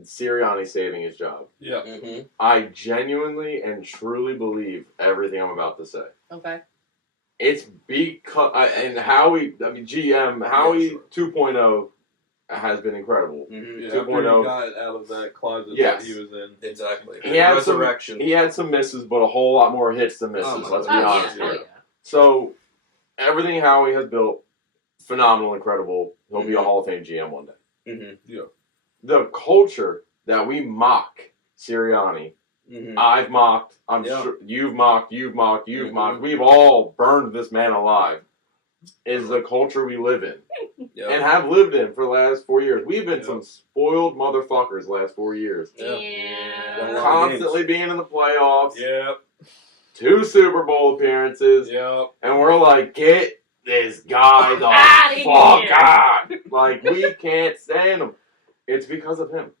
Sirianni saving his job. Yeah. Mm-hmm. I genuinely and truly believe everything I'm about to say. Okay. It's because, and Howie, GM, Howie 2.0 has been incredible. Mm-hmm. Yeah, 2.0 he got out of that closet that he was in. Exactly. He had Resurrection. He had some misses, but a whole lot more hits than misses, let's be honest here. So, everything Howie has built, phenomenal, incredible. He'll be a Hall of Fame GM one day. Mm-hmm. Yeah. The culture that we mock Sirianni, I've mocked, I'm sure you've mocked, we've all burned this man alive, is the culture we live in. And have lived in for the last 4 years. We've been some spoiled motherfuckers the last 4 years. Yeah. Constantly being in the playoffs. Yep. 2 Super Bowl appearances. Yep. And we're like, get this guy the fuck out. Like, we can't stand him. It's because of him.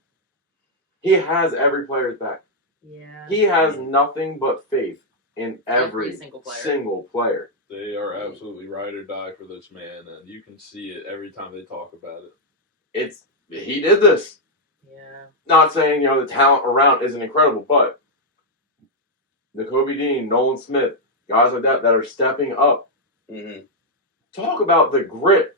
He has every player's back. Yeah. He has nothing but faith in every single player. They are absolutely ride or die for this man, and you can see it every time they talk about it. He did this. Yeah. Not saying, the talent around isn't incredible, but Nakobe Dean, Nolan Smith, guys like that are stepping up. Mm-hmm. Talk about the grit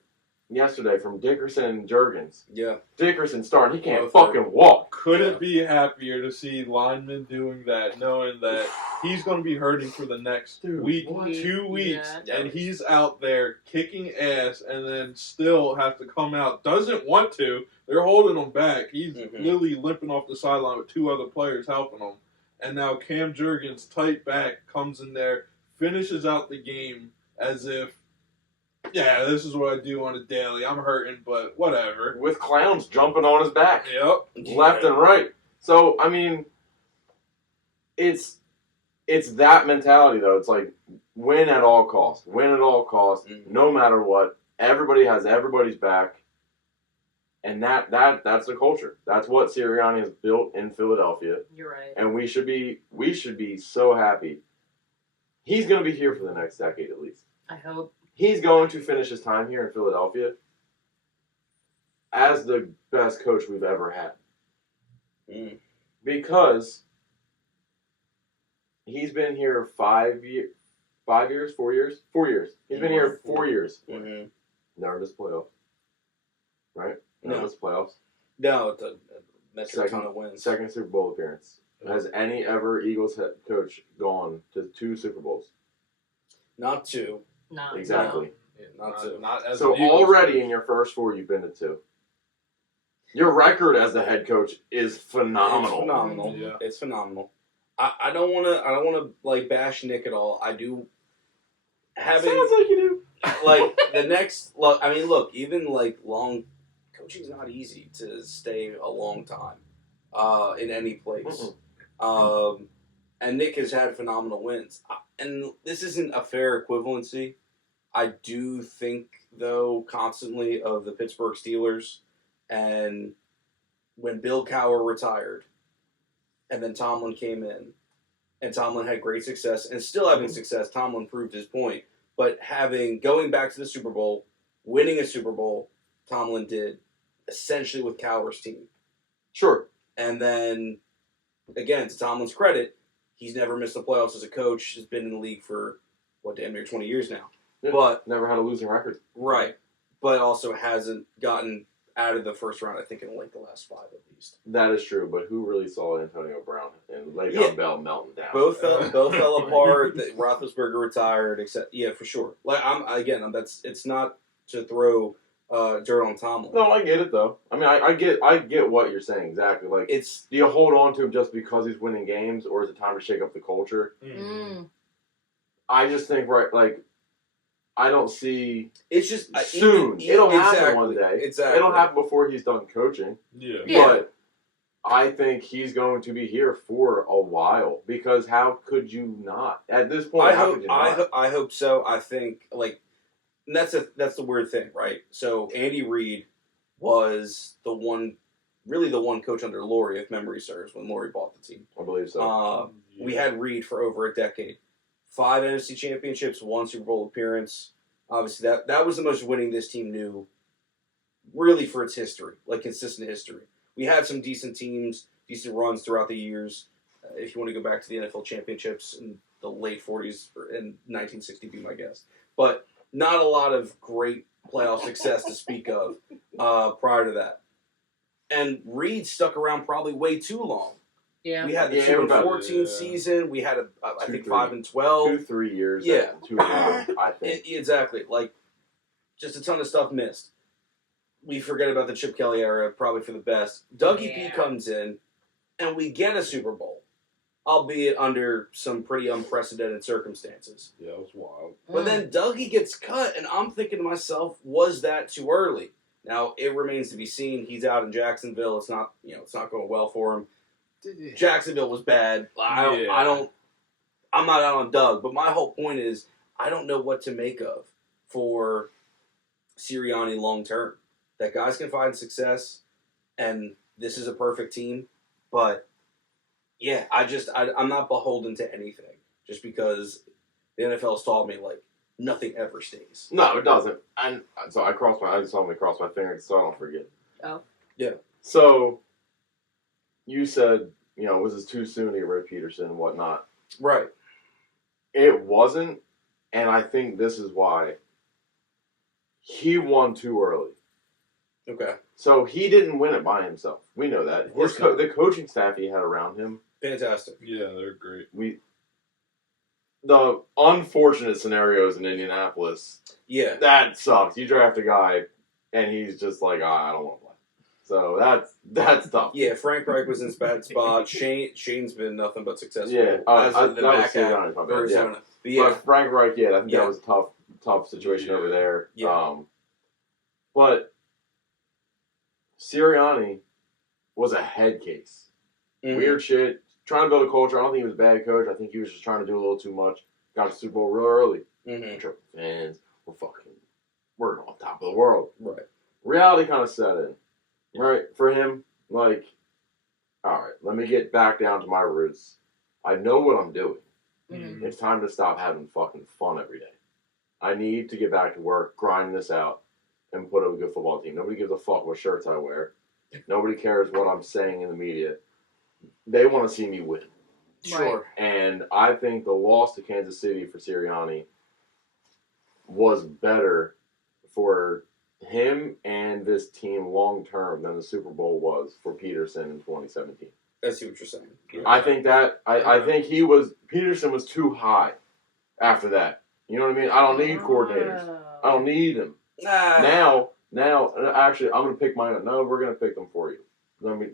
yesterday from Dickerson and Juergens. Yeah. Dickerson starting, he can't fucking walk. Couldn't be happier to see linemen doing that, knowing that he's going to be hurting for the next week, 2 weeks, and he's out there kicking ass and then still have to come out. Doesn't want to. They're holding him back. He's literally limping off the sideline with 2 other players helping him. And now Cam Juergens, tight back, comes in there, finishes out the game as if, this is what I do on a daily. I'm hurting, but whatever. With clowns jumping on his back. Yep. Left and right. So, I mean, it's that mentality, though. It's like, win at all costs. Win at all costs, no matter what. Everybody has everybody's back. And that's the culture. That's what Sirianni has built in Philadelphia. You're right. And we should be so happy. He's going to be here for the next decade at least. I hope. He's going to finish his time here in Philadelphia as the best coach we've ever had. Because he's been here 4 years. He's been here 4 years. Mm-hmm. Never missed playoffs. Right? No. Never missed playoffs. No, the metric ton of wins. Second Super Bowl appearance. Has any ever Eagles head coach gone to 2 Super Bowls? Not 2. No. Exactly. Yeah, Not two. Not as So an Eagles already coach. in your first 4, you've been to 2. Your record as the head coach is phenomenal. It's phenomenal. Yeah. It's phenomenal. I don't wanna like bash Nick at all. I do having Sounds like you do. like the next look. I mean, look, even like long coaching's not easy to stay a long time in any place. And Nick has had phenomenal wins. And this isn't a fair equivalency. I do think, though, constantly of the Pittsburgh Steelers. And when Bill Cowher retired, and then Tomlin came in, and Tomlin had great success, and still having success, Tomlin proved his point. But going back to the Super Bowl, winning a Super Bowl, Tomlin did essentially with Cowher's team. Sure. And then, again, to Tomlin's credit, he's never missed the playoffs as a coach. Has been in the league for, damn near 20 years now. Yeah. But Never had a losing record. right. But also hasn't gotten out of the first round, I think, in like the last 5 at least. That is true, but who really saw Antonio Brown and Le'Veon Bell melting down? Both fell apart. Roethlisberger retired, except for sure. Like it's not to throw dirt on Tomlin. No, I get it though. I mean, I get what you're saying exactly. Like, It's do you hold on to him just because he's winning games, or is it time to shake up the culture? I just think I don't see it's just soon. It'll happen exactly, one day. Exactly. It'll happen before he's done coaching. Yeah. Yeah. But I think he's going to be here for a while, because how could you not at this point? Could you not? I hope so. I think and that's the weird thing, right? So Andy Reid was the one coach under Laurie, if memory serves, when Laurie bought the team. I believe so. We had Reid for over a decade. 5 NFC championships, 1 Super Bowl appearance. Obviously, that was the most winning this team knew, really, for its history, like consistent history. We had some decent teams, decent runs throughout the years. If you want to go back to the NFL championships in the late 40s and 1960, be my guess. But not a lot of great playoff success to speak of prior to that. And Reid stuck around probably way too long. Yeah. We had the 2-14 season. We had I think 5-12. 2-3 years. Yeah. 2 years, I think. Exactly. Like, just a ton of stuff missed. We forget about the Chip Kelly era, probably for the best. Dougie P comes in, and we get a Super Bowl, albeit under some pretty unprecedented circumstances. Yeah, it was wild. But then Dougie gets cut, and I'm thinking to myself, was that too early? Now, it remains to be seen. He's out in Jacksonville. It's not going well for him. Jacksonville was bad. I'm not out on Doug, but my whole point is I don't know what to make of for Sirianni long term. That guys can find success, and this is a perfect team. But yeah, I'm not beholden to anything just because the NFL has taught me nothing ever stays. No, it doesn't. And so I just only crossed my fingers so I don't forget. Oh. Yeah. So you said, was this too soon to get rid of Peterson and whatnot? Right. It wasn't, and I think this is why. He won too early. Okay. So he didn't win it by himself. We know that. Of course not. The coaching staff he had around him. Fantastic. Yeah, they're great. The unfortunate scenarios in Indianapolis. Yeah. That sucks. You draft a guy, and he's just like, I don't want to play. So that's tough. Yeah, Frank Reich was in his bad spot. Shane's been nothing but successful. Yeah, as that of the was back half Sirianni's my of bad, yeah. Arizona. But yeah, But Frank Reich, I think Yeah. that was a tough situation over there. Yeah. But Sirianni was a head case. Mhm. Weird shit. Trying to build a culture. I don't think he was a bad coach. I think he was just trying to do a little too much. Got to Super Bowl real early. Mhm. Fans, we're on top of the world. Right. Reality kind of set in. right? For him, like, all right, let me get back down to my roots. I know what I'm doing. Mhm. It's time to stop having fucking fun every day. I need to get back to work, grind this out, and put up a good football team. Nobody gives a fuck what shirts I wear. Nobody cares what I'm saying in the media. They want to see me win. Sure. And I think the loss to Kansas City for Sirianni was better for him and this team long term than the Super Bowl was for Peterson in 2017. I see what you're saying. Yeah. I think I think Peterson was too high after that. You know what I mean? I don't need coordinators. I don't need them. Now, actually, I'm gonna pick mine up. No, we're gonna pick them for you. Let me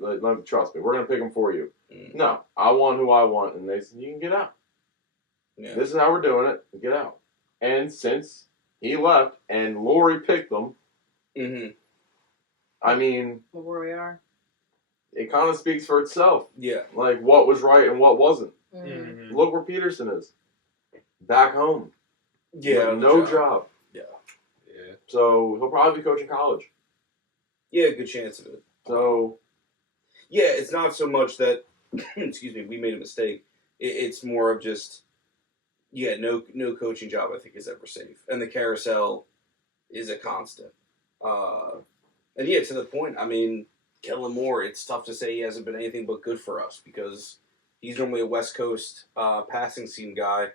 trust me. We're gonna pick them for you. No, I want who I want, and they said you can get out. Yeah. This is how we're doing it. Get out. And since he left and Lori picked them, I mean, Look where we are. it kind of speaks for itself. Yeah. Like what was right and what wasn't. Mhm. Look where Peterson is. Back home. Yeah. With no job. Yeah. So he'll probably be coaching college. Yeah, good chance of it. So yeah, it's not so much that excuse me, we made a mistake. It's more of just no coaching job I think is ever safe, and the carousel is a constant. And yeah, to the point. I mean, Kellen Moore. It's tough to say he hasn't been anything but good for us because he's normally a West Coast passing scheme guy.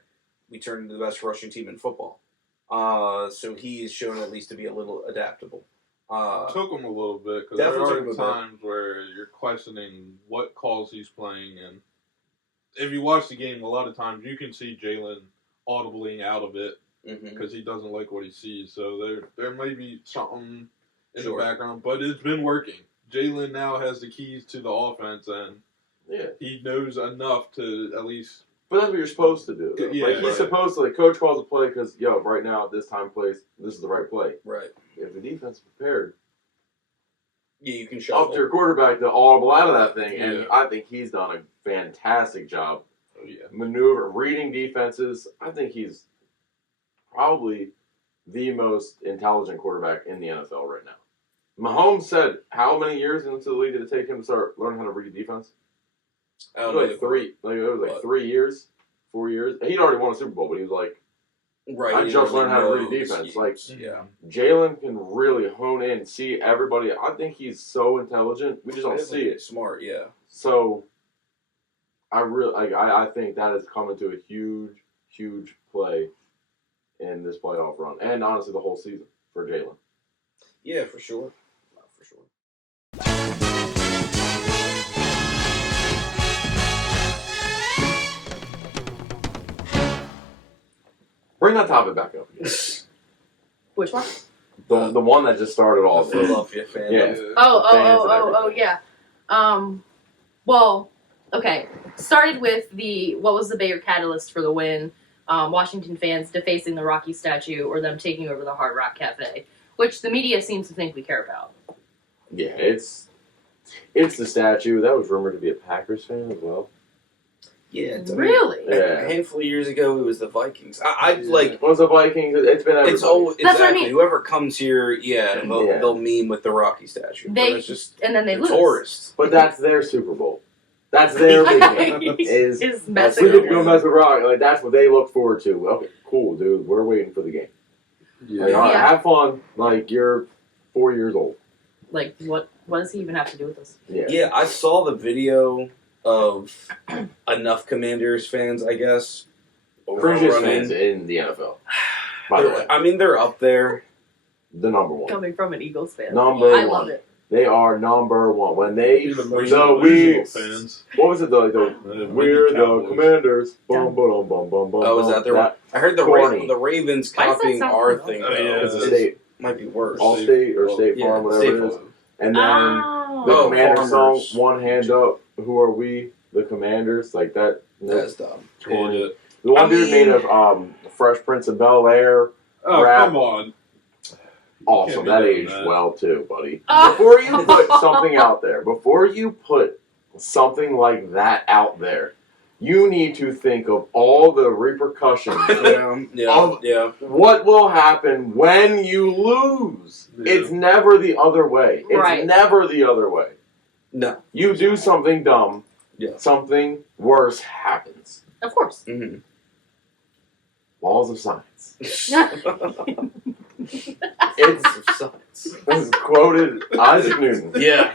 We turned into the best rushing team in football. So he is shown at least to be a little adaptable. Took him a little bit because there are times where you're questioning what calls he's playing, and if you watch the game, a lot of times you can see Jalen audibly out of it because he doesn't like what he sees. So there may be something in the background, but it's been working. Jalen now has the keys to the offense, and he knows enough to at least. But that's what you're supposed to do. Yeah, like he's supposed to. Like coach calls a play because right now at this time place, this is the right play. Right. If the defense is prepared, you can shuffle up to your quarterback to audible out of that thing, and I think he's done a fantastic job. Reading defenses. I think he's probably the most intelligent quarterback in the NFL right now. Mahomes said, how many years into the league did it take him to start learning how to read defense? It was like 3. Like it was like 3 years, 4 years. He'd already won a Super Bowl, but he was like, I just learned how to read defense. Like Jalen can really hone in, see everybody. I think he's so intelligent. We just don't see it. Smart, yeah. So I think that is coming to a huge, huge play in this playoff run, and honestly, the whole season for Jalen. Yeah, for sure. For sure. Bring that topic back up again. Which one? The one that just started off. The Philadelphia fan. Yeah. Yeah. Well, okay. Started with what was the bigger catalyst for the win? Washington fans defacing the Rocky statue or them taking over the Hard Rock Cafe, which the media seems to think we care about. Yeah, it's the statue. That was rumored to be a Packers fan as well. Yeah, really? A handful of years ago, it was the Vikings. I'd like. It was the Vikings. It's been everybody. It's always That's what I mean. Whoever comes here, they'll meme with the Rocky statue. It's just and then they lose. Tourists. But that's their Super Bowl. That's their big game. Is messing we get to go mess with Rock. Like that's what they look forward to. Okay, cool, dude. We're waiting for the game. Yeah. Like, all right, have fun. Like you're 4 years old. Like what does he even have to do with this? Yeah, I saw the video of enough Commanders fans, I guess. Cringiest fans in the NFL. By the way, I mean, they're up there. The number one. Coming from an Eagles fan. I love it. They are number one. When they fans. What was it though? We're the Commanders. Bum bum bum bum bum. Oh, is that their one? I heard the Ravens copying our thing. It's a state. Might be worse. Allstate or State Farm, whatever it is. And then the Commander song, One Hand Up. Who are we? The Commanders. Like that. That's dumb. The one dude made of Fresh Prince of Bel-Air. Oh, rap. come on. Awesome. That aged well too, buddy. Before you put something out there, before you put something like that out there, you need to think of all the repercussions Yeah. what will happen when you lose. Yeah. It's never the other way. It's Right. never the other way. No. You do something dumb, Yeah. something worse happens. Of course. Mm-hmm. Laws of science. It's science. This is quoted Isaac Newton. Yeah.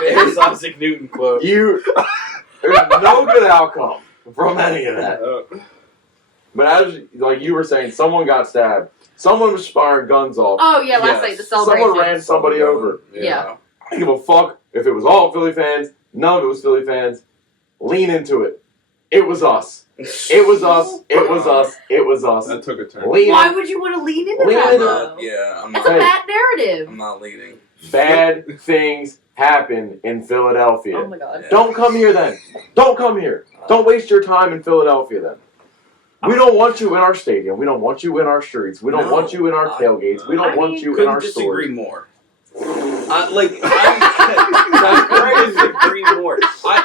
Famous Isaac Newton quote. There's no good outcome from any of that. But as like you were saying, someone got stabbed. Someone was firing guns off. Oh yeah, last Yes. night the celebration. Someone ran somebody over. Yeah. I don't give a fuck if it was all Philly fans. None of it was Philly fans. Lean into it. It was us. It was us. It was us. It was us. That took a turn. Lean Why in. would you want to lean into Lean that into though? Yeah, I'm It's a not. bad narrative. I'm not leading. Bad things happen in Philadelphia. Oh my god. Yeah. Don't come here then. Don't come here. Don't waste your time in Philadelphia then. We don't want you in our stadium. We don't want you in our streets. We don't No, want you in our tailgates. We don't I want mean, you in Couldn't our disagree stores. more. I couldn't disagree more.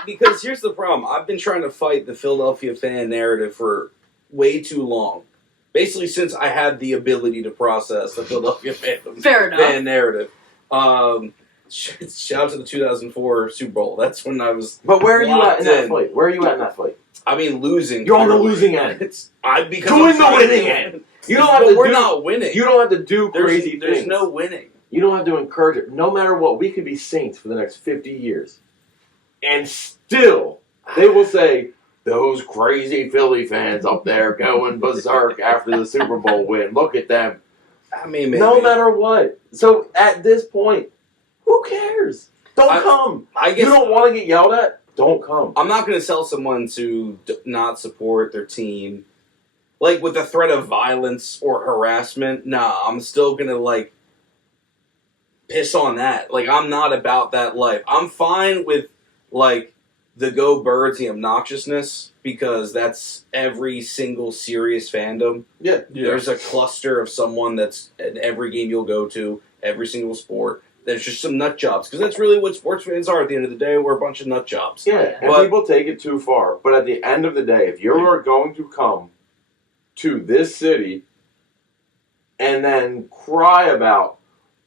Because here's the problem. I've been trying to fight the Philadelphia fan narrative for way too long. Basically, since I had the ability to process the Philadelphia Fair enough. fan narrative. Shout out to the 2004 Super Bowl. That's when I was. But where are you at in that Locked in. fight? Where are you at in that fight? I mean, losing. You're on the clearly. losing end. Because I'm Doing the trying winning to- end. You don't have But to we're do. not winning. You don't have to do crazy There's things. no winning. You don't have to encourage it. No matter what, we could be saints for the next 50 years. And still, they will say, those crazy Philly fans up there going berserk after the Super Bowl win. Look at them. I mean, maybe. No matter what. So at this point, who cares? Don't come. I You guess don't want to get yelled at? Don't come. I'm not going to tell someone to not support their team, like with the threat of violence or harassment. Nah, I'm still going to like piss on that. Like, I'm not about that life. I'm fine with like the go birds, the obnoxiousness, because that's every single serious fandom. Yeah. There's a cluster of someone that's at every game you'll go to, every single sport. There's just some nut jobs, because that's really what sports fans are. At the end of the day, we're a bunch of nut jobs. Yeah, and But- people take it too far. But at the end of the day, if you're going to come to this city and then cry about,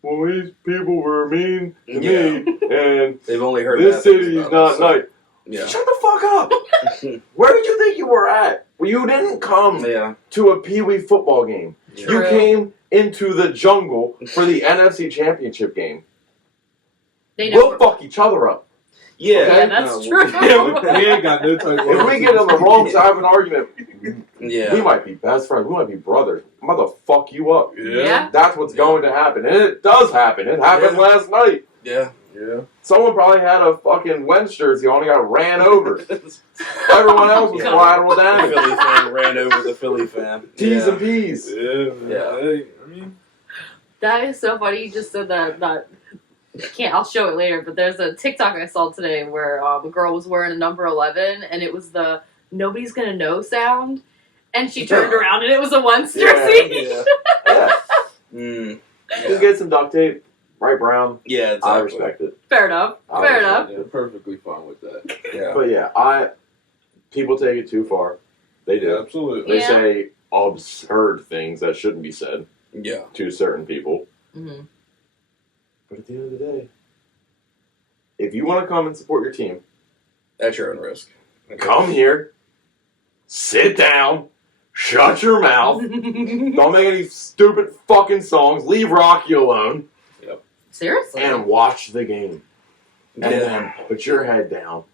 well, these people were mean to me, and They've only heard this bad things city is about not us, so- nice. Yeah. Shut the fuck up! Where did you think you were at? Well, you didn't come Yeah. to a Pee Wee football game. Yeah. You True. came into the jungle for the NFC Championship game. They know. We'll fuck each other up. Yeah, Okay. That's no, true. We ain't got no time. If we get on the wrong side of an argument, Yeah. we might be best friends. We might be brothers. I'm about to fuck you up. Yeah. That's what's going to happen. And it does happen. It happened Yeah. last night. Yeah. Yeah. Someone probably had a fucking Wentz jersey on and got ran over. Everyone else was Yeah. collateral The damage. Philly fan ran over the Philly fan. T's Yeah. and P's. Yeah. Man. Yeah. Hey, I mean, That is so funny. You just said that. I'll show it later. But there's a TikTok I saw today where a girl was wearing a number 11, and it was the "nobody's gonna know" sound, and she turned Yeah. around and it was a Wentz Yeah. jersey. Yeah. Yeah. Mm. Just get some duct tape. Right, Brown. Yeah, exactly. I respect it. Fair enough. I Fair respect enough. yeah, perfectly fine with that. Yeah. But yeah, people take it too far. They do. Yeah, absolutely. They Yeah. say absurd things that shouldn't be said Yeah. to certain people. Mm-hmm. But at the end of the day, if you want to come and support your team, At your own risk. come here, sit down, shut your mouth, don't make any stupid fucking songs, leave Rocky alone, Seriously. and watch the game. And Yeah. then put your head down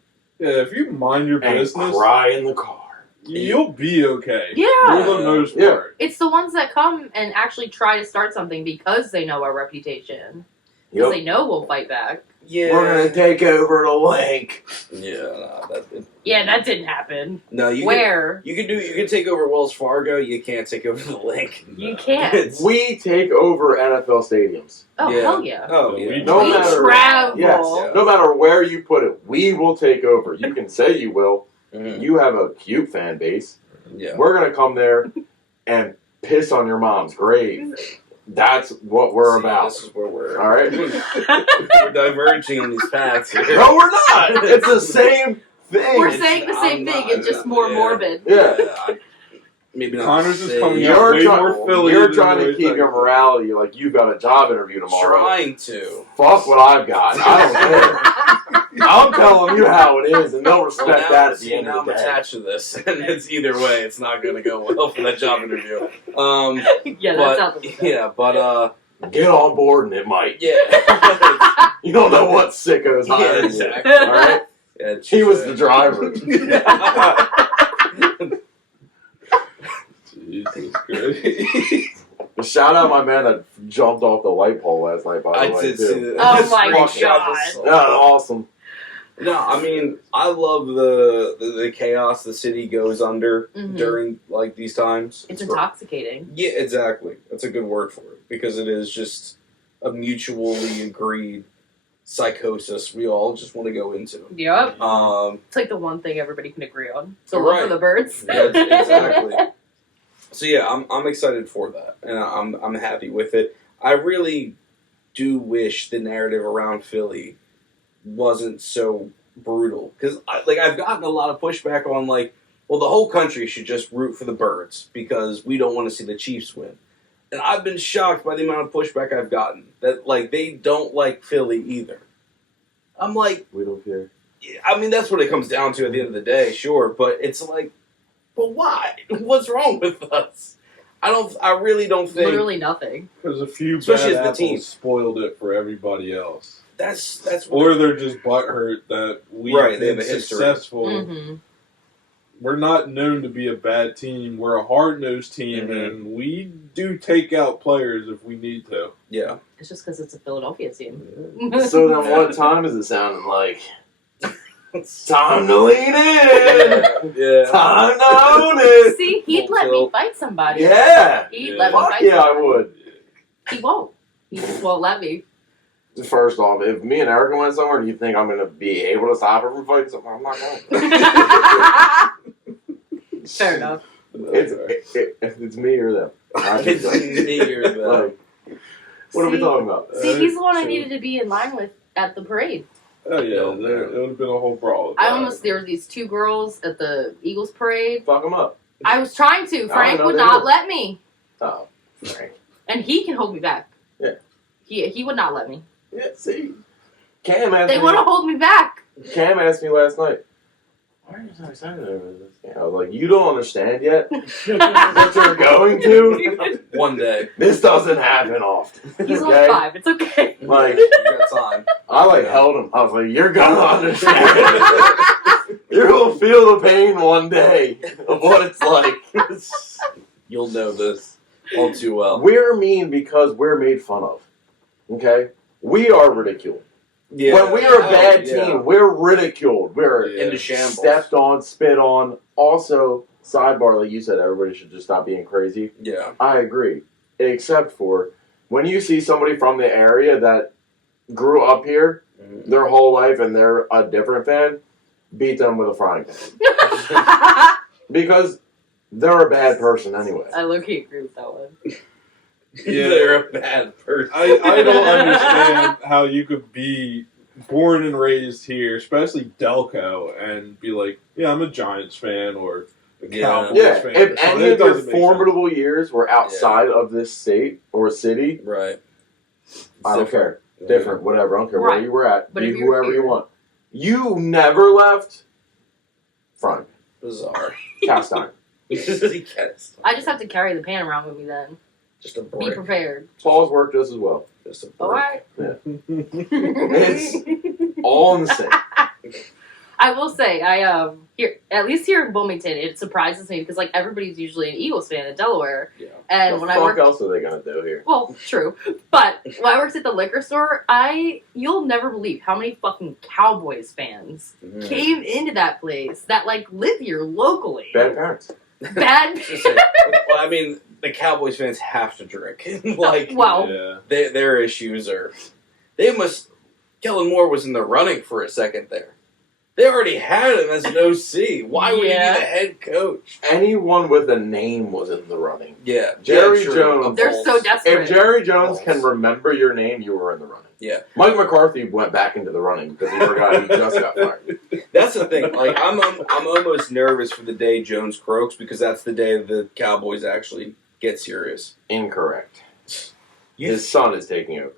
Yeah, if you mind your and business, cry in the car. you'll be okay. Yeah. For the most Yeah. part. It's the ones that come and actually try to start something because they know our reputation. Because Yep. they know we'll fight back. Yeah. We're going to take over the link. Yeah. Yeah, that didn't happen. No, you Where? Can, you can take over Wells Fargo. You can't take over the link. You can't. It's- We take over NFL stadiums. Oh, Yeah. hell yeah. Oh Yeah, yeah. we- No we matter- travel. Yes. Yeah. No matter where you put it, we will take over. You can say you will. Mhm. You have a cute fan base. Yeah. We're going to come there and piss on your mom's grave. That's what we're See, about. This is where we're. All right? We're diverging on these paths here. No, we're not. It's the same thing. We're saying the same thing. It's just more morbid. Yeah. Maybe not. Connors is coming You're out way trying, more Philly. you're than trying the to way keep your Texas. morality like you've got a job interview tomorrow. Trying to. Fuck what I've got. I don't care. I'm telling you how it is, and they'll respect that at the end now of the I'm day. attached to this, and it's either way, it's not going to go well for that job interview. Yeah, but, that's not the yeah, but Get on board, and it might. yeah, You don't know what sicko is yeah, hiring you. exactly. All right. Yeah, He was the driver. Jesus Christ. Shout out my man that jumped off the light pole last night. By the I way, did too. see that. Oh my Screenshot God. was so- Yeah, awesome. No, I mean, I love the chaos the city goes under Mhm. during like these times. It's intoxicating. Yeah, exactly. That's a good word for it because it is just a mutually agreed psychosis we all just want to go into. Yep. It's It's like the one thing everybody can agree on. So Right. love for the birds. exactly. So yeah, I'm excited for that, and I'm happy with it. I really do wish the narrative around Philly wasn't so brutal because I've gotten a lot of pushback on like, well, the whole country should just root for the birds because we don't want to see the Chiefs win. And I've been shocked by the amount of pushback I've gotten that like they don't like Philly either. I'm like, We don't care. I mean, that's what it comes down to at the end of the day, sure. But it's like, but why? What's wrong with us? I really don't think Literally nothing. Because a few Especially bad as the team. apples spoiled it for everybody else. that's Or they're just butthurt that we've Right, they been have a history. successful. Mm-hmm. We're not known to be a bad team. We're a hard-nosed team, Mhm. and we do take out players if we need to. yeah. It's just because it's a Philadelphia team. So then, what time is it sounding like? Time to lean in. Yeah. Time to own it. See, he'd let me fight somebody. Yeah. He'd Yeah. let me Fuck fight yeah, I somebody. would. He won't. He just won't let me. First off, if me and Erica went somewhere, do you think I'm gonna be able to stop her from fighting something? I'm not going. Fair enough. It's me or them. I It's just don't. near the. Like, what are we See? talking about? See, he's the one I So- needed to be in line with at the parade. Oh yeah, No, it would have been a whole brawl. There were these two girls at the Eagles parade. Fuck them up. I was trying to. Frank know would they not did. let me. Oh, Frank. And he can hold me back. Yeah. He would not let me. Yeah, see. Cam asked They me. want to hold me back. Cam asked me last night, why are you so excited over this? I was like, you don't understand yet what you're going to? One day. This doesn't happen often. He's okay? only 5. It's okay. Like, You got time. I held him. I was like, you're gonna understand. You're gonna feel the pain one day of what it's like. You'll know this all too well. We're mean because we're made fun of. Okay? We are ridiculed. Yeah. When we are a bad Yeah. team, we're ridiculed. We're Yeah. Into shambles. stepped on, spit on. Also, sidebar, like you said, everybody should just stop being crazy. Yeah. I agree. Except for when you see somebody from the area that grew up here their whole life and they're a different fan, beat them with a frying pan. Because they're a bad person anyway. I low-key agree with that one. Yeah. They're a bad person. I don't understand how you could be born and raised here, especially Delco, and be like, yeah, I'm a Giants fan or a Yeah. Cowboys Yeah, fan. if or something. any It of your doesn't make formidable years were outside of this state or city, Right. I don't care. Different, whatever. I don't care where Right. you were at. But Be if you're whoever you here- want. You never left. Fine. Bizarre. Cast iron. Yes. I just have to carry the pan around with me then. Just a Be brick. prepared. Paul's work just as well. Just a brick. Alright. It's all in the same. I will say, here at least here in Wilmington, it surprises me because like everybody's usually an Eagles fan in Delaware, Yeah. and What when the I fuck worked, else are they gonna do here? well, true, but when I worked at the liquor store, you'll never believe how many fucking Cowboys fans Mhm. came into that place that like live here locally. Bad parents. Bad. Just say- well, I mean, the Cowboys fans have to drink. Like, Well, Yeah. their issues are. They must. Kellen Moore was in the running for a second there. They already had him as an OC. Why would he be the Yeah. head coach? Anyone with a name was in the running. Yeah. Jerry yeah, true. Jones. They're so desperate. If Jerry Jones Balls. can remember your name, you were in the running. Yeah. Mike McCarthy went back into the running because he forgot he just got fired. That's the thing. Like, I'm almost nervous for the day Jones croaks because that's the day the Cowboys actually get serious. Incorrect. You- His son is taking over.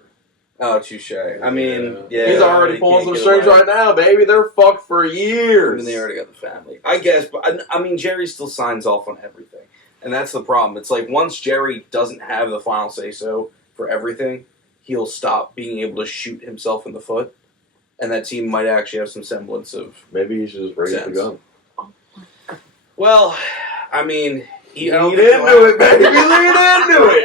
Oh, touche. I mean, yeah. He's already they pulling can't some get strings away. right now, baby. They're fucked for I years. mean, they already got the family. I guess, but I mean, Jerry still signs off on everything. And that's the problem. It's like once Jerry doesn't have the final say-so for everything, he'll stop being able to shoot himself in the foot. And that team might actually have some semblance of... Maybe he should just raise the Sense. gun. Well, I mean... I don't Lean think he'll into have- it, baby. Lean into it.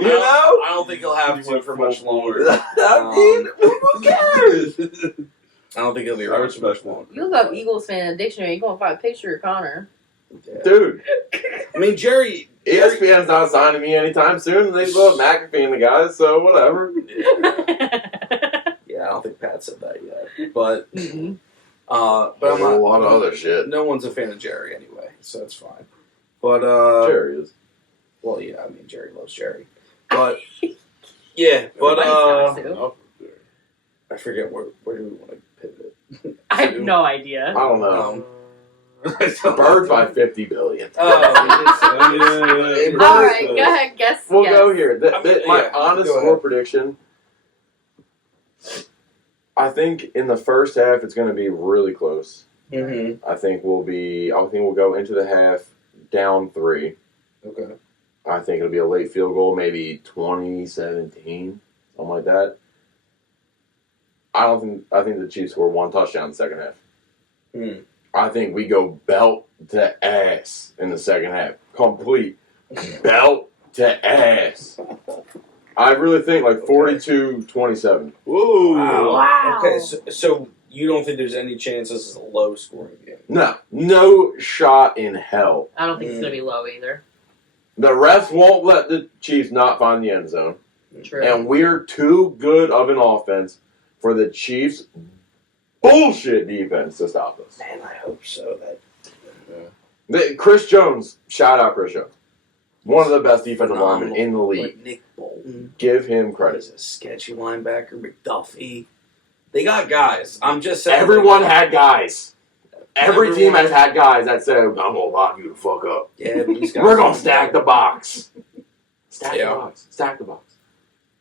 You know? I don't think he'll have to for much longer. I mean, who cares? I don't think he'll be I around for much respect that. longer. You look up Eagles fan in the dictionary, you're gonna find a picture of Connor. Yeah. Dude, I mean, Jerry... ESPN's not signing me anytime soon. They still have McAfee and the guys, so whatever. Yeah, I don't think Pat said that yet. But, Mhm. but I'm There's a not... lot of other shit. No one's a fan of Jerry anyway, so that's fine. But, Jerry is. well, yeah, I mean, Jerry loves Jerry. But, yeah, but, Somebody's got to. I forget where do we want to pivot? I have no idea. I don't know. Um, Birds by 50 billion. Yeah. All right, go ahead, guess. We'll guess. go here. I mean, My yeah, honest go score ahead. prediction, I think in the first half it's going to be really close. Mm-hmm. I think we'll go into the half down 3. Okay. I think it'll be a late field goal, maybe 2017, something like that. I think the Chiefs score 1 touchdown in the second half. Hmm. I think we go belt to ass in the second half. Complete belt to ass. I really think like 42-27. Whoa. Wow. Okay, so you don't think there's any chance this is a low scoring game? No shot in hell. I don't think it's gonna be low either. The refs won't let the Chiefs not find the end zone. True. And we're too good of an offense for the Chiefs' bullshit defense to stop us. Man, I hope so. Chris Jones, shout out Chris Jones. One of the best defensive linemen in the league. Like Nick Bolton. Give him credit. He's a sketchy linebacker, McDuffie. They got guys. I'm just saying. Everyone had guys. Every team Everyone- has had guys that said, I'm going to lock you the fuck up. Yeah, but these guys. We're going to stack the box. Stack Yeah. the box. Stack the box.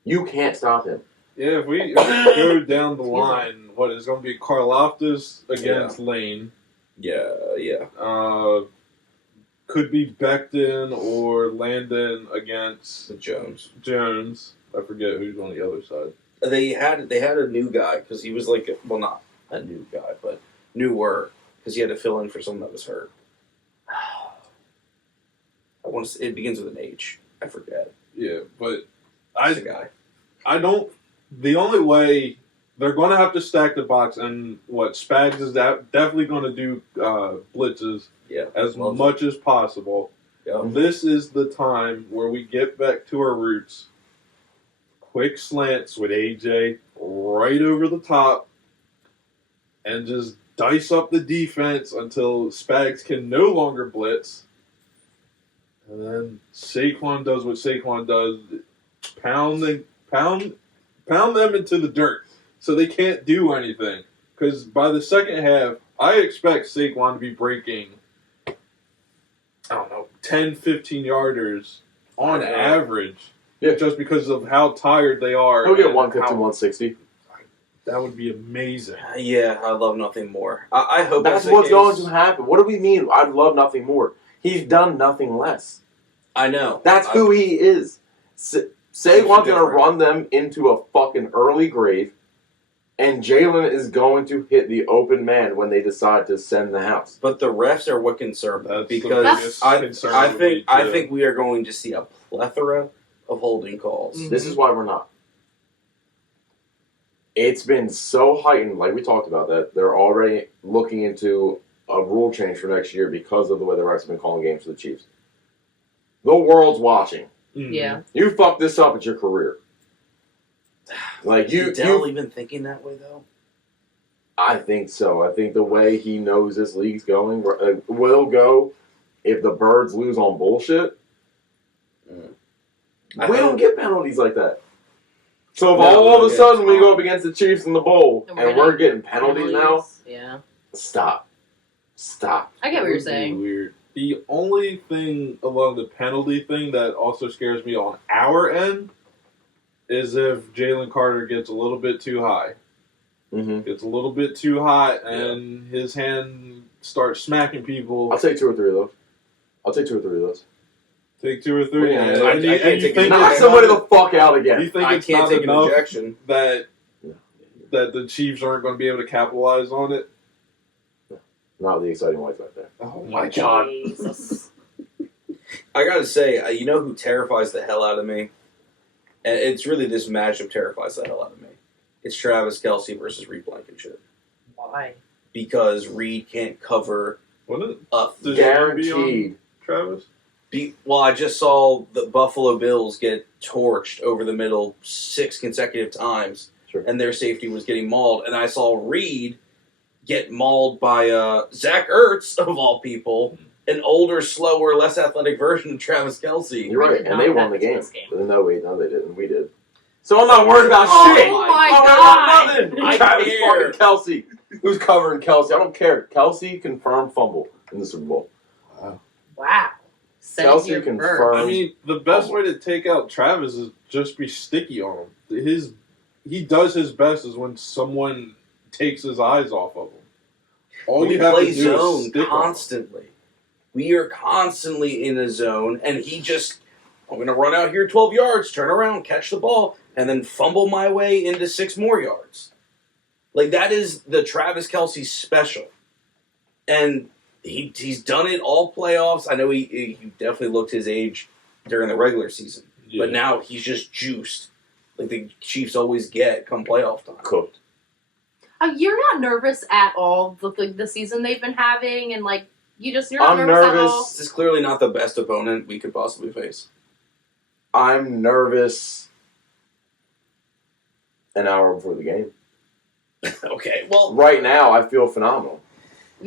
You can't stop him. Yeah, if we go down the line, what is going to be Karlaftis against Lane? Yeah. Could be Becton or Landon against Jones. Jones. I forget who's on the other side. They had a new guy because he was like not a new guy, but newer because he had to fill in for someone that was hurt. I want to. It begins with an H. I forget. Yeah, but It's a guy. I don't. The only way they're going to have to stack the box, and what Spags is definitely going to do blitzes Yeah. as Well, much as possible. Yeah. This is the time where we get back to our roots. Quick slants with AJ right over the top, and just dice up the defense until Spags can no longer blitz. And then Saquon does what Saquon does, pound them into the dirt so they can't do anything. Because by the second half, I expect Saquon to be breaking, I don't know, 10, 15 yarders on average. Yeah. Just because of how tired they are. He'll get and 150, how- 160. That would be amazing. Yeah, I love nothing more. I hope That's the what's case. going to happen. What do we mean? I'd love nothing more. He's done nothing less. I know. That's who he is. Saquon's going to different. run them into a fucking early grave, and Jalen is going to hit the open man when they decide to send the house. But the refs are what concern me That's the because biggest I concern with me, think I too. think we are going to see a plethora of holding calls. Mm. This is why we're not. It's been so heightened, like we talked about, that they're already looking into a rule change for next year because of the way the refs have been calling games for the Chiefs. The world's watching. Mhm. Yeah. You fuck this up, it's your career. Like Is Dell even thinking that way though? I think so. I think the way he knows this league's going will go if the Birds lose on bullshit. We don't get penalties like that. So if all of a sudden we go up against the Chiefs in the bowl and we're getting penalties now, yeah. Stop. I get what you're saying. Weird. The only thing along the penalty thing that also scares me on our end is if Jalen Carter gets a little bit too high. Mm-hmm. Gets a little bit too hot and his hand starts smacking people. I'll take 2 or 3 of those. Take 2 or 3. Yeah, and I you can't think take it's Knock somebody the fuck out again. You think I it's can't not take an enough injection. that the Chiefs aren't going to be able to capitalize on it? Not the exciting lights back there. Oh my God. Jesus. I gotta say, you know who terrifies the hell out of me? And it's really this matchup terrifies the hell out of me. It's Travis Kelce versus Reed Blankenship. Why? Because Reed can't cover What is a Does Guaranteed. Travis? Well, I just saw the Buffalo Bills get torched over the middle 6 consecutive times, Sure. and their safety was getting mauled. And I saw Reed get mauled by Zach Ertz, of all people, an older, slower, less athletic version of Travis Kelce. You're right, did and not they won have the this game. close game. No, they didn't. We did. So I'm not worried about Oh shit. my I'm God. worried about nothing. I Travis care. fucking Kelce. Who's covering Kelce? I don't care. Kelce confirmed fumble in the Super Bowl. Wow. Kelce confirmed. I mean, the best way to take out Travis is just be sticky on him. He does his best is when someone takes his eyes off of him. All We you have play to do zone is stick constantly. We are constantly in a zone, and he just, I'm going to run out here 12 yards, turn around, catch the ball, and then fumble my way into 6 more yards. Like, that is the Travis Kelce special. And he's done it all playoffs. I know he definitely looked his age during the regular season. Yeah. But now he's just juiced. Like the Chiefs always get come playoff time. Cooked. You're not nervous at all with the season they've been having, and you're not I'm nervous at nervous. all. This is clearly not the best opponent we could possibly face. I'm nervous an hour before the game. Okay, well, Right now, I feel phenomenal.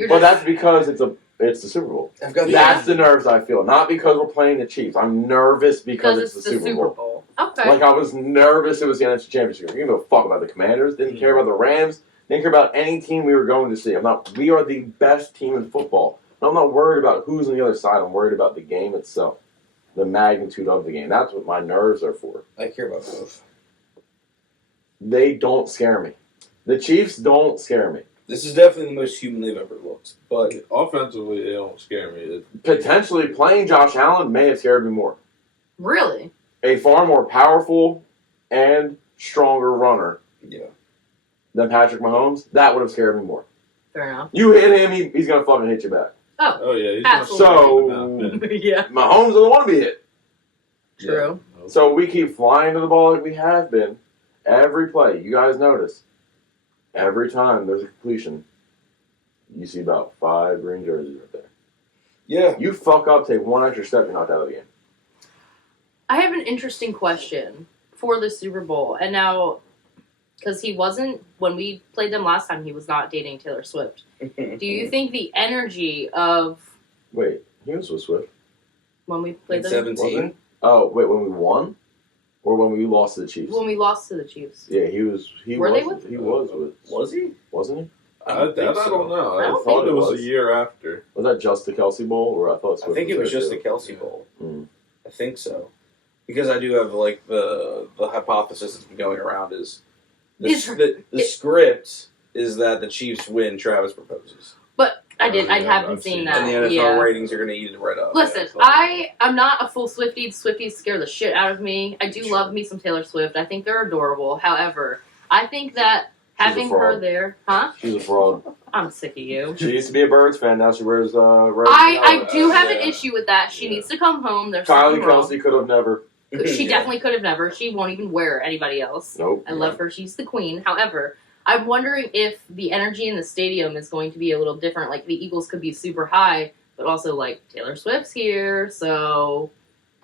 But that's because it's the Super Bowl. I've got That's the nerves I feel. Not because we're playing the Chiefs. I'm nervous because it's the Super Bowl. Bowl. Okay. Like, I was nervous it was the NFC Championship. You didn't give a fuck about the Commanders. Didn't care about the Rams. Didn't care about any team we were going to see. We are the best team in football. I'm not worried about who's on the other side. I'm worried about the game itself. The magnitude of the game. That's what my nerves are for. I care about both. They don't scare me. The Chiefs don't scare me. This is definitely the most human they've ever looked. But Offensively, they don't scare me. Potentially playing Josh Allen may have scared me more. Really? A far more powerful and stronger runner yeah, than Patrick Mahomes, that would have scared me more. Fair enough. You hit him, he's going to fucking hit you back. Oh, yeah. He's Absolutely. Yeah. Mahomes doesn't want to be hit. True. So we keep flying to the ball like we have been. Every play, you guys notice. Every time there's a completion, you see about 5 green jerseys right there. yeah. You fuck up, take one extra step, you're knocked out of the game. I have an interesting question for the Super Bowl. And now, because he wasn't, when we played them last time, he was not dating Taylor Swift. Do you think the energy of Wait, he was with Swift. when we played them? 17? Oh, wait, when we won? Or when we lost to the Chiefs? When we lost to the Chiefs. Yeah, he was. He Were was. they with? He was with. Was he? Wasn't he? I don't know. I I don't thought think it it was was. a year after. Was that just the Kelsey Bowl, or I thought Swift I think it was there just the too? Kelsey Bowl. Mm. I think so. Because I do have, like, the hypothesis that's been going around is the script is that the Chiefs win, Travis proposes. But I Yeah, haven't I've seen seen that. And the NFL Yeah. ratings are going to eat it right up. Listen, I'm not a full Swiftie. Swifties scare the shit out of me. I do love me some Taylor Swift. I think they're adorable. However, I think that having She's a her fraud. there, huh? She's a fraud. I'm sick of you. She used to be a Birds fan. Now she wears red. I do have an yeah. issue with that. She Yeah. needs to come home. There's Kylie something wrong. Kelsey could have never. She Yeah. definitely could have never. She won't even wear anybody else. Nope. I love her. She's the queen. However, I'm wondering if the energy in the stadium is going to be a little different. Like, the Eagles could be super high, but also, like, Taylor Swift's here. So,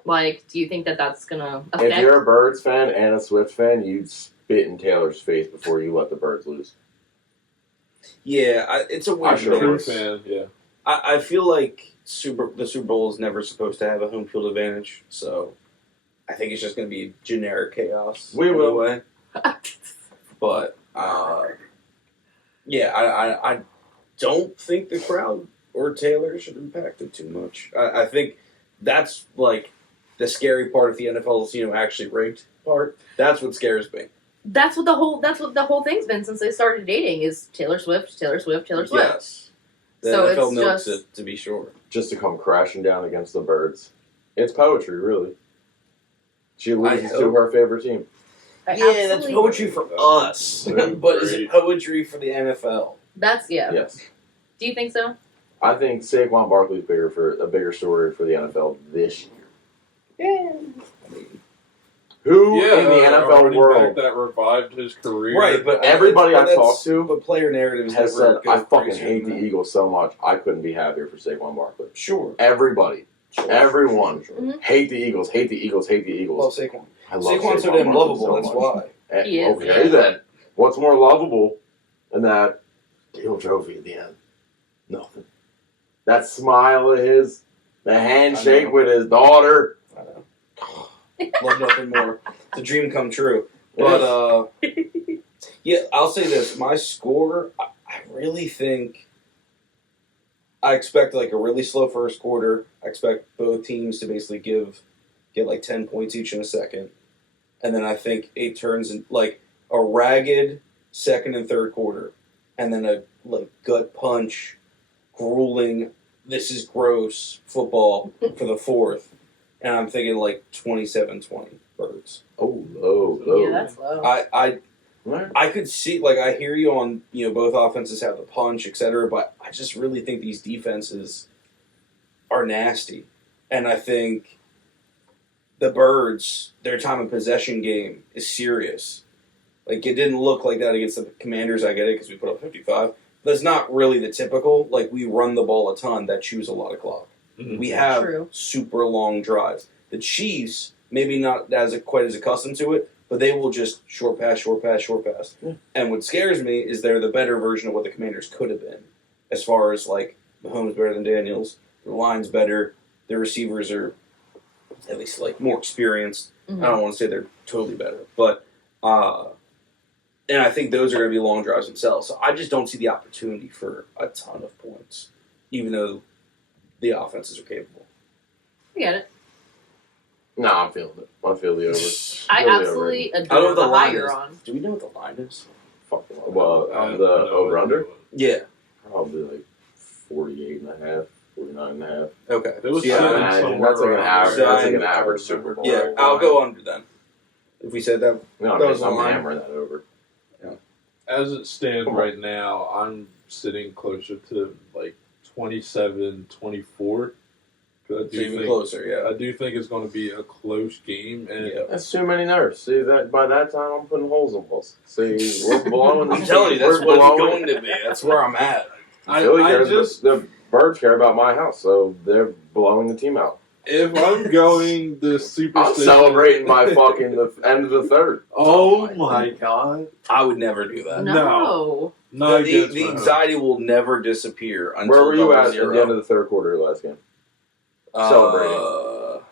like, do you think that that's going to affect? If you're a Birds fan and a Swift fan, you'd spit in Taylor's face before you let the Birds lose. Yeah, it's a weird I sure True was. fan, yeah. I feel like the Super Bowl is never supposed to have a home field advantage, so I think it's just going to be generic chaos. We will. Anyway. But yeah, I don't think the crowd or Taylor should impact it too much. I think that's like the scary part of the NFL's actually ranked part. That's what scares me. That's what the whole thing's been since they started dating is Taylor Swift, Taylor Swift, Taylor Swift. Yes. The So NFL it's milks just it, to be sure. Just to come crashing down against the Birds. It's poetry, really. She loses to her favorite team. Yeah, that's poetry for us. But is it poetry for the NFL? That's Yes. Do you think so? I think Saquon Barkley's a bigger story for the NFL this year. Yeah. Who Yeah, in the a NFL running world? back that revived his career. Right, but Everybody I've that's- talked to but player narratives has never said, go I fucking crazy hate on the that. Eagles so much, I couldn't be happier for Saquon Barkley. Sure. Everybody. Everyone. Mhm. Hate the Eagles, hate the Eagles, hate the Love Eagles. Saquon. I love Saquon's so Saquon damn Barkley lovable, so that's much. why. He is, Okay yeah. then. What's more lovable than that teal trophy at the end? Nothing. That smile of his, the handshake with his daughter. I know. Love nothing more. It's a dream come true. But, yeah, I'll say this. My score, I really think I expect like a really slow first quarter. I expect both teams to basically get like 10 points each in a second. And then I think it turns in like a ragged second and third quarter. And then a like gut punch, grueling, this is gross football for the fourth. And I'm thinking like 27-20 Birds. Oh, low. Yeah, that's low. I could see, like, I hear you on, both offenses have the punch, etc., but I just really think these defenses are nasty. And I think the Birds, their time of possession game is serious. Like, it didn't look like that against the Commanders, I get it, because we put up 55. That's not really the typical, like, we run the ball a ton that chews a lot of clock. Mhm. We have True. super long drives. The Chiefs, maybe not quite as accustomed to it, but they will just short pass, short pass, short pass. Yeah. And what scares me is they're the better version of what the Commanders could have been. As far as, like, Mahomes better than Daniels, their line's better, their receivers are at least, like, more experienced. Mhm. I don't want to say they're totally better. But, and I think those are going to be long drives themselves. So I just don't see the opportunity for a ton of points, even though the offenses are capable. I get it. No, I'm feeling it. I feel the over. I Feel the absolutely I don't adore know the what the line high you're is. on. Do we know what the line is? Fuck. Well, I on have the no over under, idea. Yeah. probably like 48 and a half, 49 and a half. Okay. It was yeah, sitting That's somewhere like an around average. there. That's like an Yeah, average Super Bowl. yeah, I'll go under then. If we said that. No, That was I'm the line. hammering that over. As it stands Come on. right now, I'm sitting closer to like 27-24. I It's even think, closer, yeah. I do think it's going to be a close game, and Yeah. That's too many nerves. See that by that time I'm putting holes in walls. See, we're blowing. I'm telling you, that's we're what it's blowing. going to be. That's where I'm at. Philly I cares, just the Birds care about my house, so they're blowing the team out. if I'm going the super, I'm celebrating by fucking the end of the third. Oh my god! I would never do that. No. Not The against my anxiety will never disappear until Where were you at 0-0. the end of the third quarter of the last game?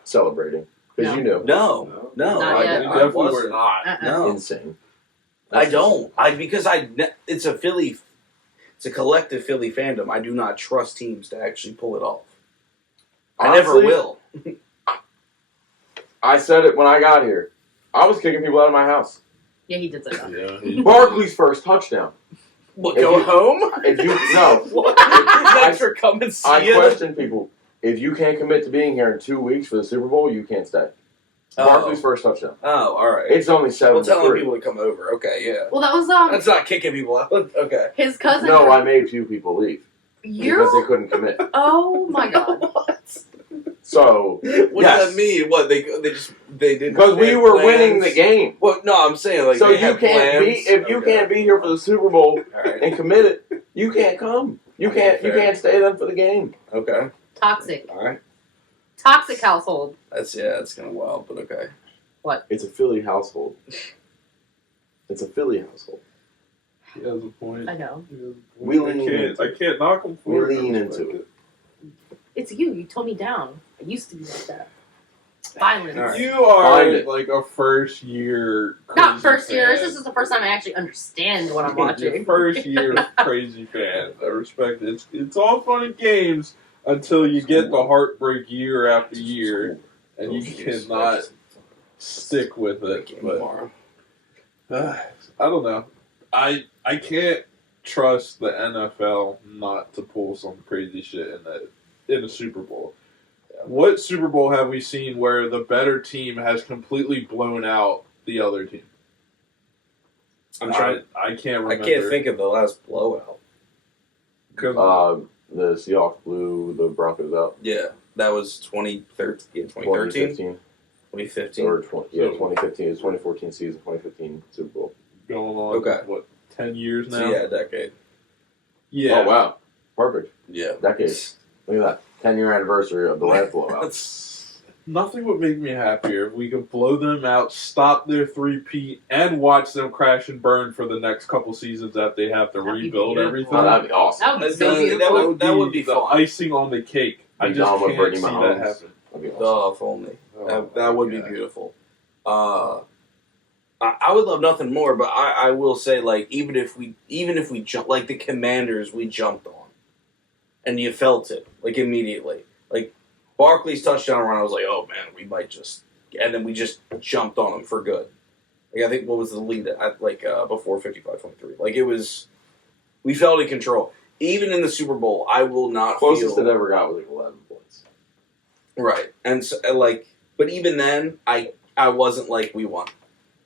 Celebrating. Because No. you knew. No. Not home. yet. We I definitely were wasn't. not. No. Insane. I don't. It's a Philly. It's a collective Philly fandom. I do not trust teams to actually pull it off. I never Honestly, will. I said it when I got here. I was kicking people out of my house. Yeah, he did say that. Yeah, Barkley's first touchdown. What, If go you- home? If you no, What? I- Thanks for coming see I it. question people. If you can't commit to being here in 2 weeks for the Super Bowl, you can't stay. Barkley's first touchdown. Oh, all right. It's only Well, 7-3. telling people to come over. Okay, yeah. Well, that was That's not kicking people out. Okay. his cousin. No, I made 2 people leave because they You? couldn't commit. Oh my god. What? So What yes. does that mean? What they didn't because we have were plans? winning the game. Well, no, I'm saying like So they you had can't plans. be if you Okay. can't be here for the Super Bowl All right. and commit it. You can't come. You Okay, can't fair. stay then for the game. Okay. Toxic. All right. Toxic household. That's kind of wild, but okay. It's a Philly household. It's a Philly household. He has a point. I know. He has a point. We lean into I can't knock him We for it. lean I respect into it. It's you. You told me down. I used to be like that. Violence. All right. You are Find it. like a first year. Not crazy first year. fan. This is the first time I actually understand what I'm Your watching. first year crazy fan. I respect it. It's all fun and games until you get the heartbreak year after year, and you cannot stick with it. But I don't know. I can't trust the NFL not to pull some crazy shit in the Super Bowl. What Super Bowl have we seen where the better team has completely blown out the other team? I'm trying. I can't remember. I can't think of the last blowout. Because The Seahawks blew the Broncos out. Yeah, that was 2013. Yeah, 2013, 2015. Or 2015. It was 2014 season, 2015 Super Bowl. going on, Okay. what, 10 years now? So yeah, a decade. Yeah. Oh, wow. Perfect. Yeah, Decades. Look at that. 10-year anniversary of the last blowout. That's Nothing would make me happier if we could blow them out, stop their three-peat, and watch them crash and burn for the next couple seasons that they have to That'd be rebuild beautiful. everything. Oh, that'd be awesome. That would be so That beautiful. would be the fun. icing on the cake. I Be just done with can't Brittany see that Mahomes. happen. That'd be awesome. if only. Oh, That would be God. beautiful. I would love nothing more, but I will say, like, even if we jump, like the Commanders, we jumped on, and you felt it like immediately. Like Barkley's touchdown run, I was like, oh man, we might just, and then we just jumped on them for good. Like I think what was the lead at before 55-23? Like it was, we felt in control. Even in the Super Bowl, I will not Closest feel it ever got was like 11 points. right, and so, but even then, I wasn't like we won.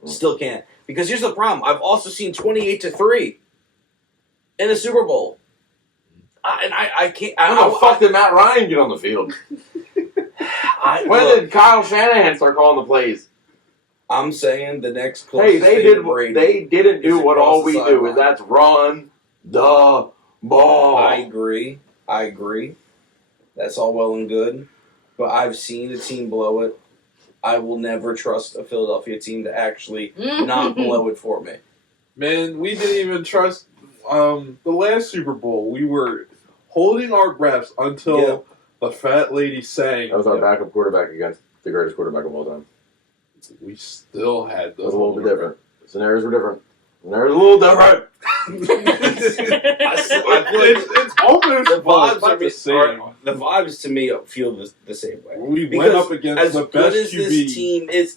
Still can't. Because here's the problem. I've also seen 28-3 in a Super Bowl. I can't. When the fuck did Matt Ryan get on the field? When did Kyle Shanahan start calling the plays? I'm saying the next Hey, closest they thing to Brady. didn't do is what across all the we do, sideline. and that's run the ball. I agree. That's all well and good. But I've seen a team blow it. I will never trust a Philadelphia team to actually not blow it for me. Man, we didn't even trust the last Super Bowl. We were holding our breaths until the fat lady sang. That was our backup quarterback against the greatest quarterback of all time. We still had It those. was a little bit different. Scenarios were different. Scenarios were a little different. It's almost The vibes about the same. the vibes to me feel the same way. We went Because up against as the good best as QB. this team is,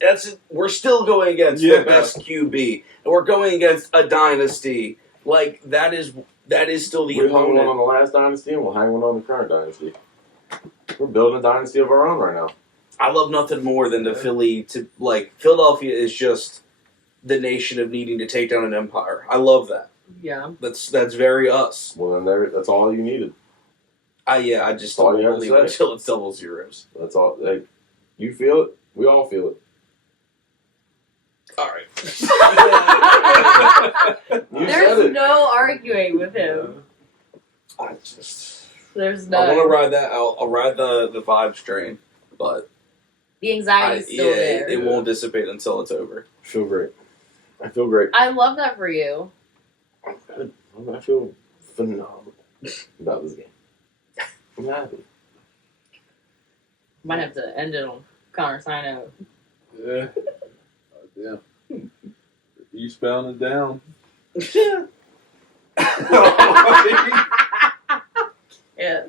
we're still going against Yeah. the best QB, and we're going against a dynasty. Like that is still the We hung one on opponent. the last dynasty, and we'll hang one on the current dynasty. We're building a dynasty of our own right now. I love nothing more than the Philadelphia is just the nation of needing to take down an empire. I love that. Yeah. That's very us. Well, then that's all you needed. I just That's all don't you have to believe say. until it's double zeros. That's all. Like, you feel it. We all feel it. All right. You said There's it. no arguing with him. I just There's I want to no. ride that. I'll ride the vibes train, but The anxiety's still there. it won't dissipate until it's over. I feel great. I feel great. I love that for you. I feel phenomenal about this game. I'm happy. Might have to end it on Connor Sino. Yeah. Yeah. Eastbound and down. Yeah.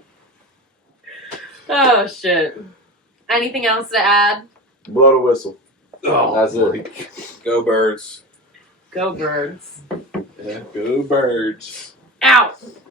Oh shit. Anything else to add? Blow the whistle. Oh, That's it. Go Birds. Go birds. yeah, go birds. Out.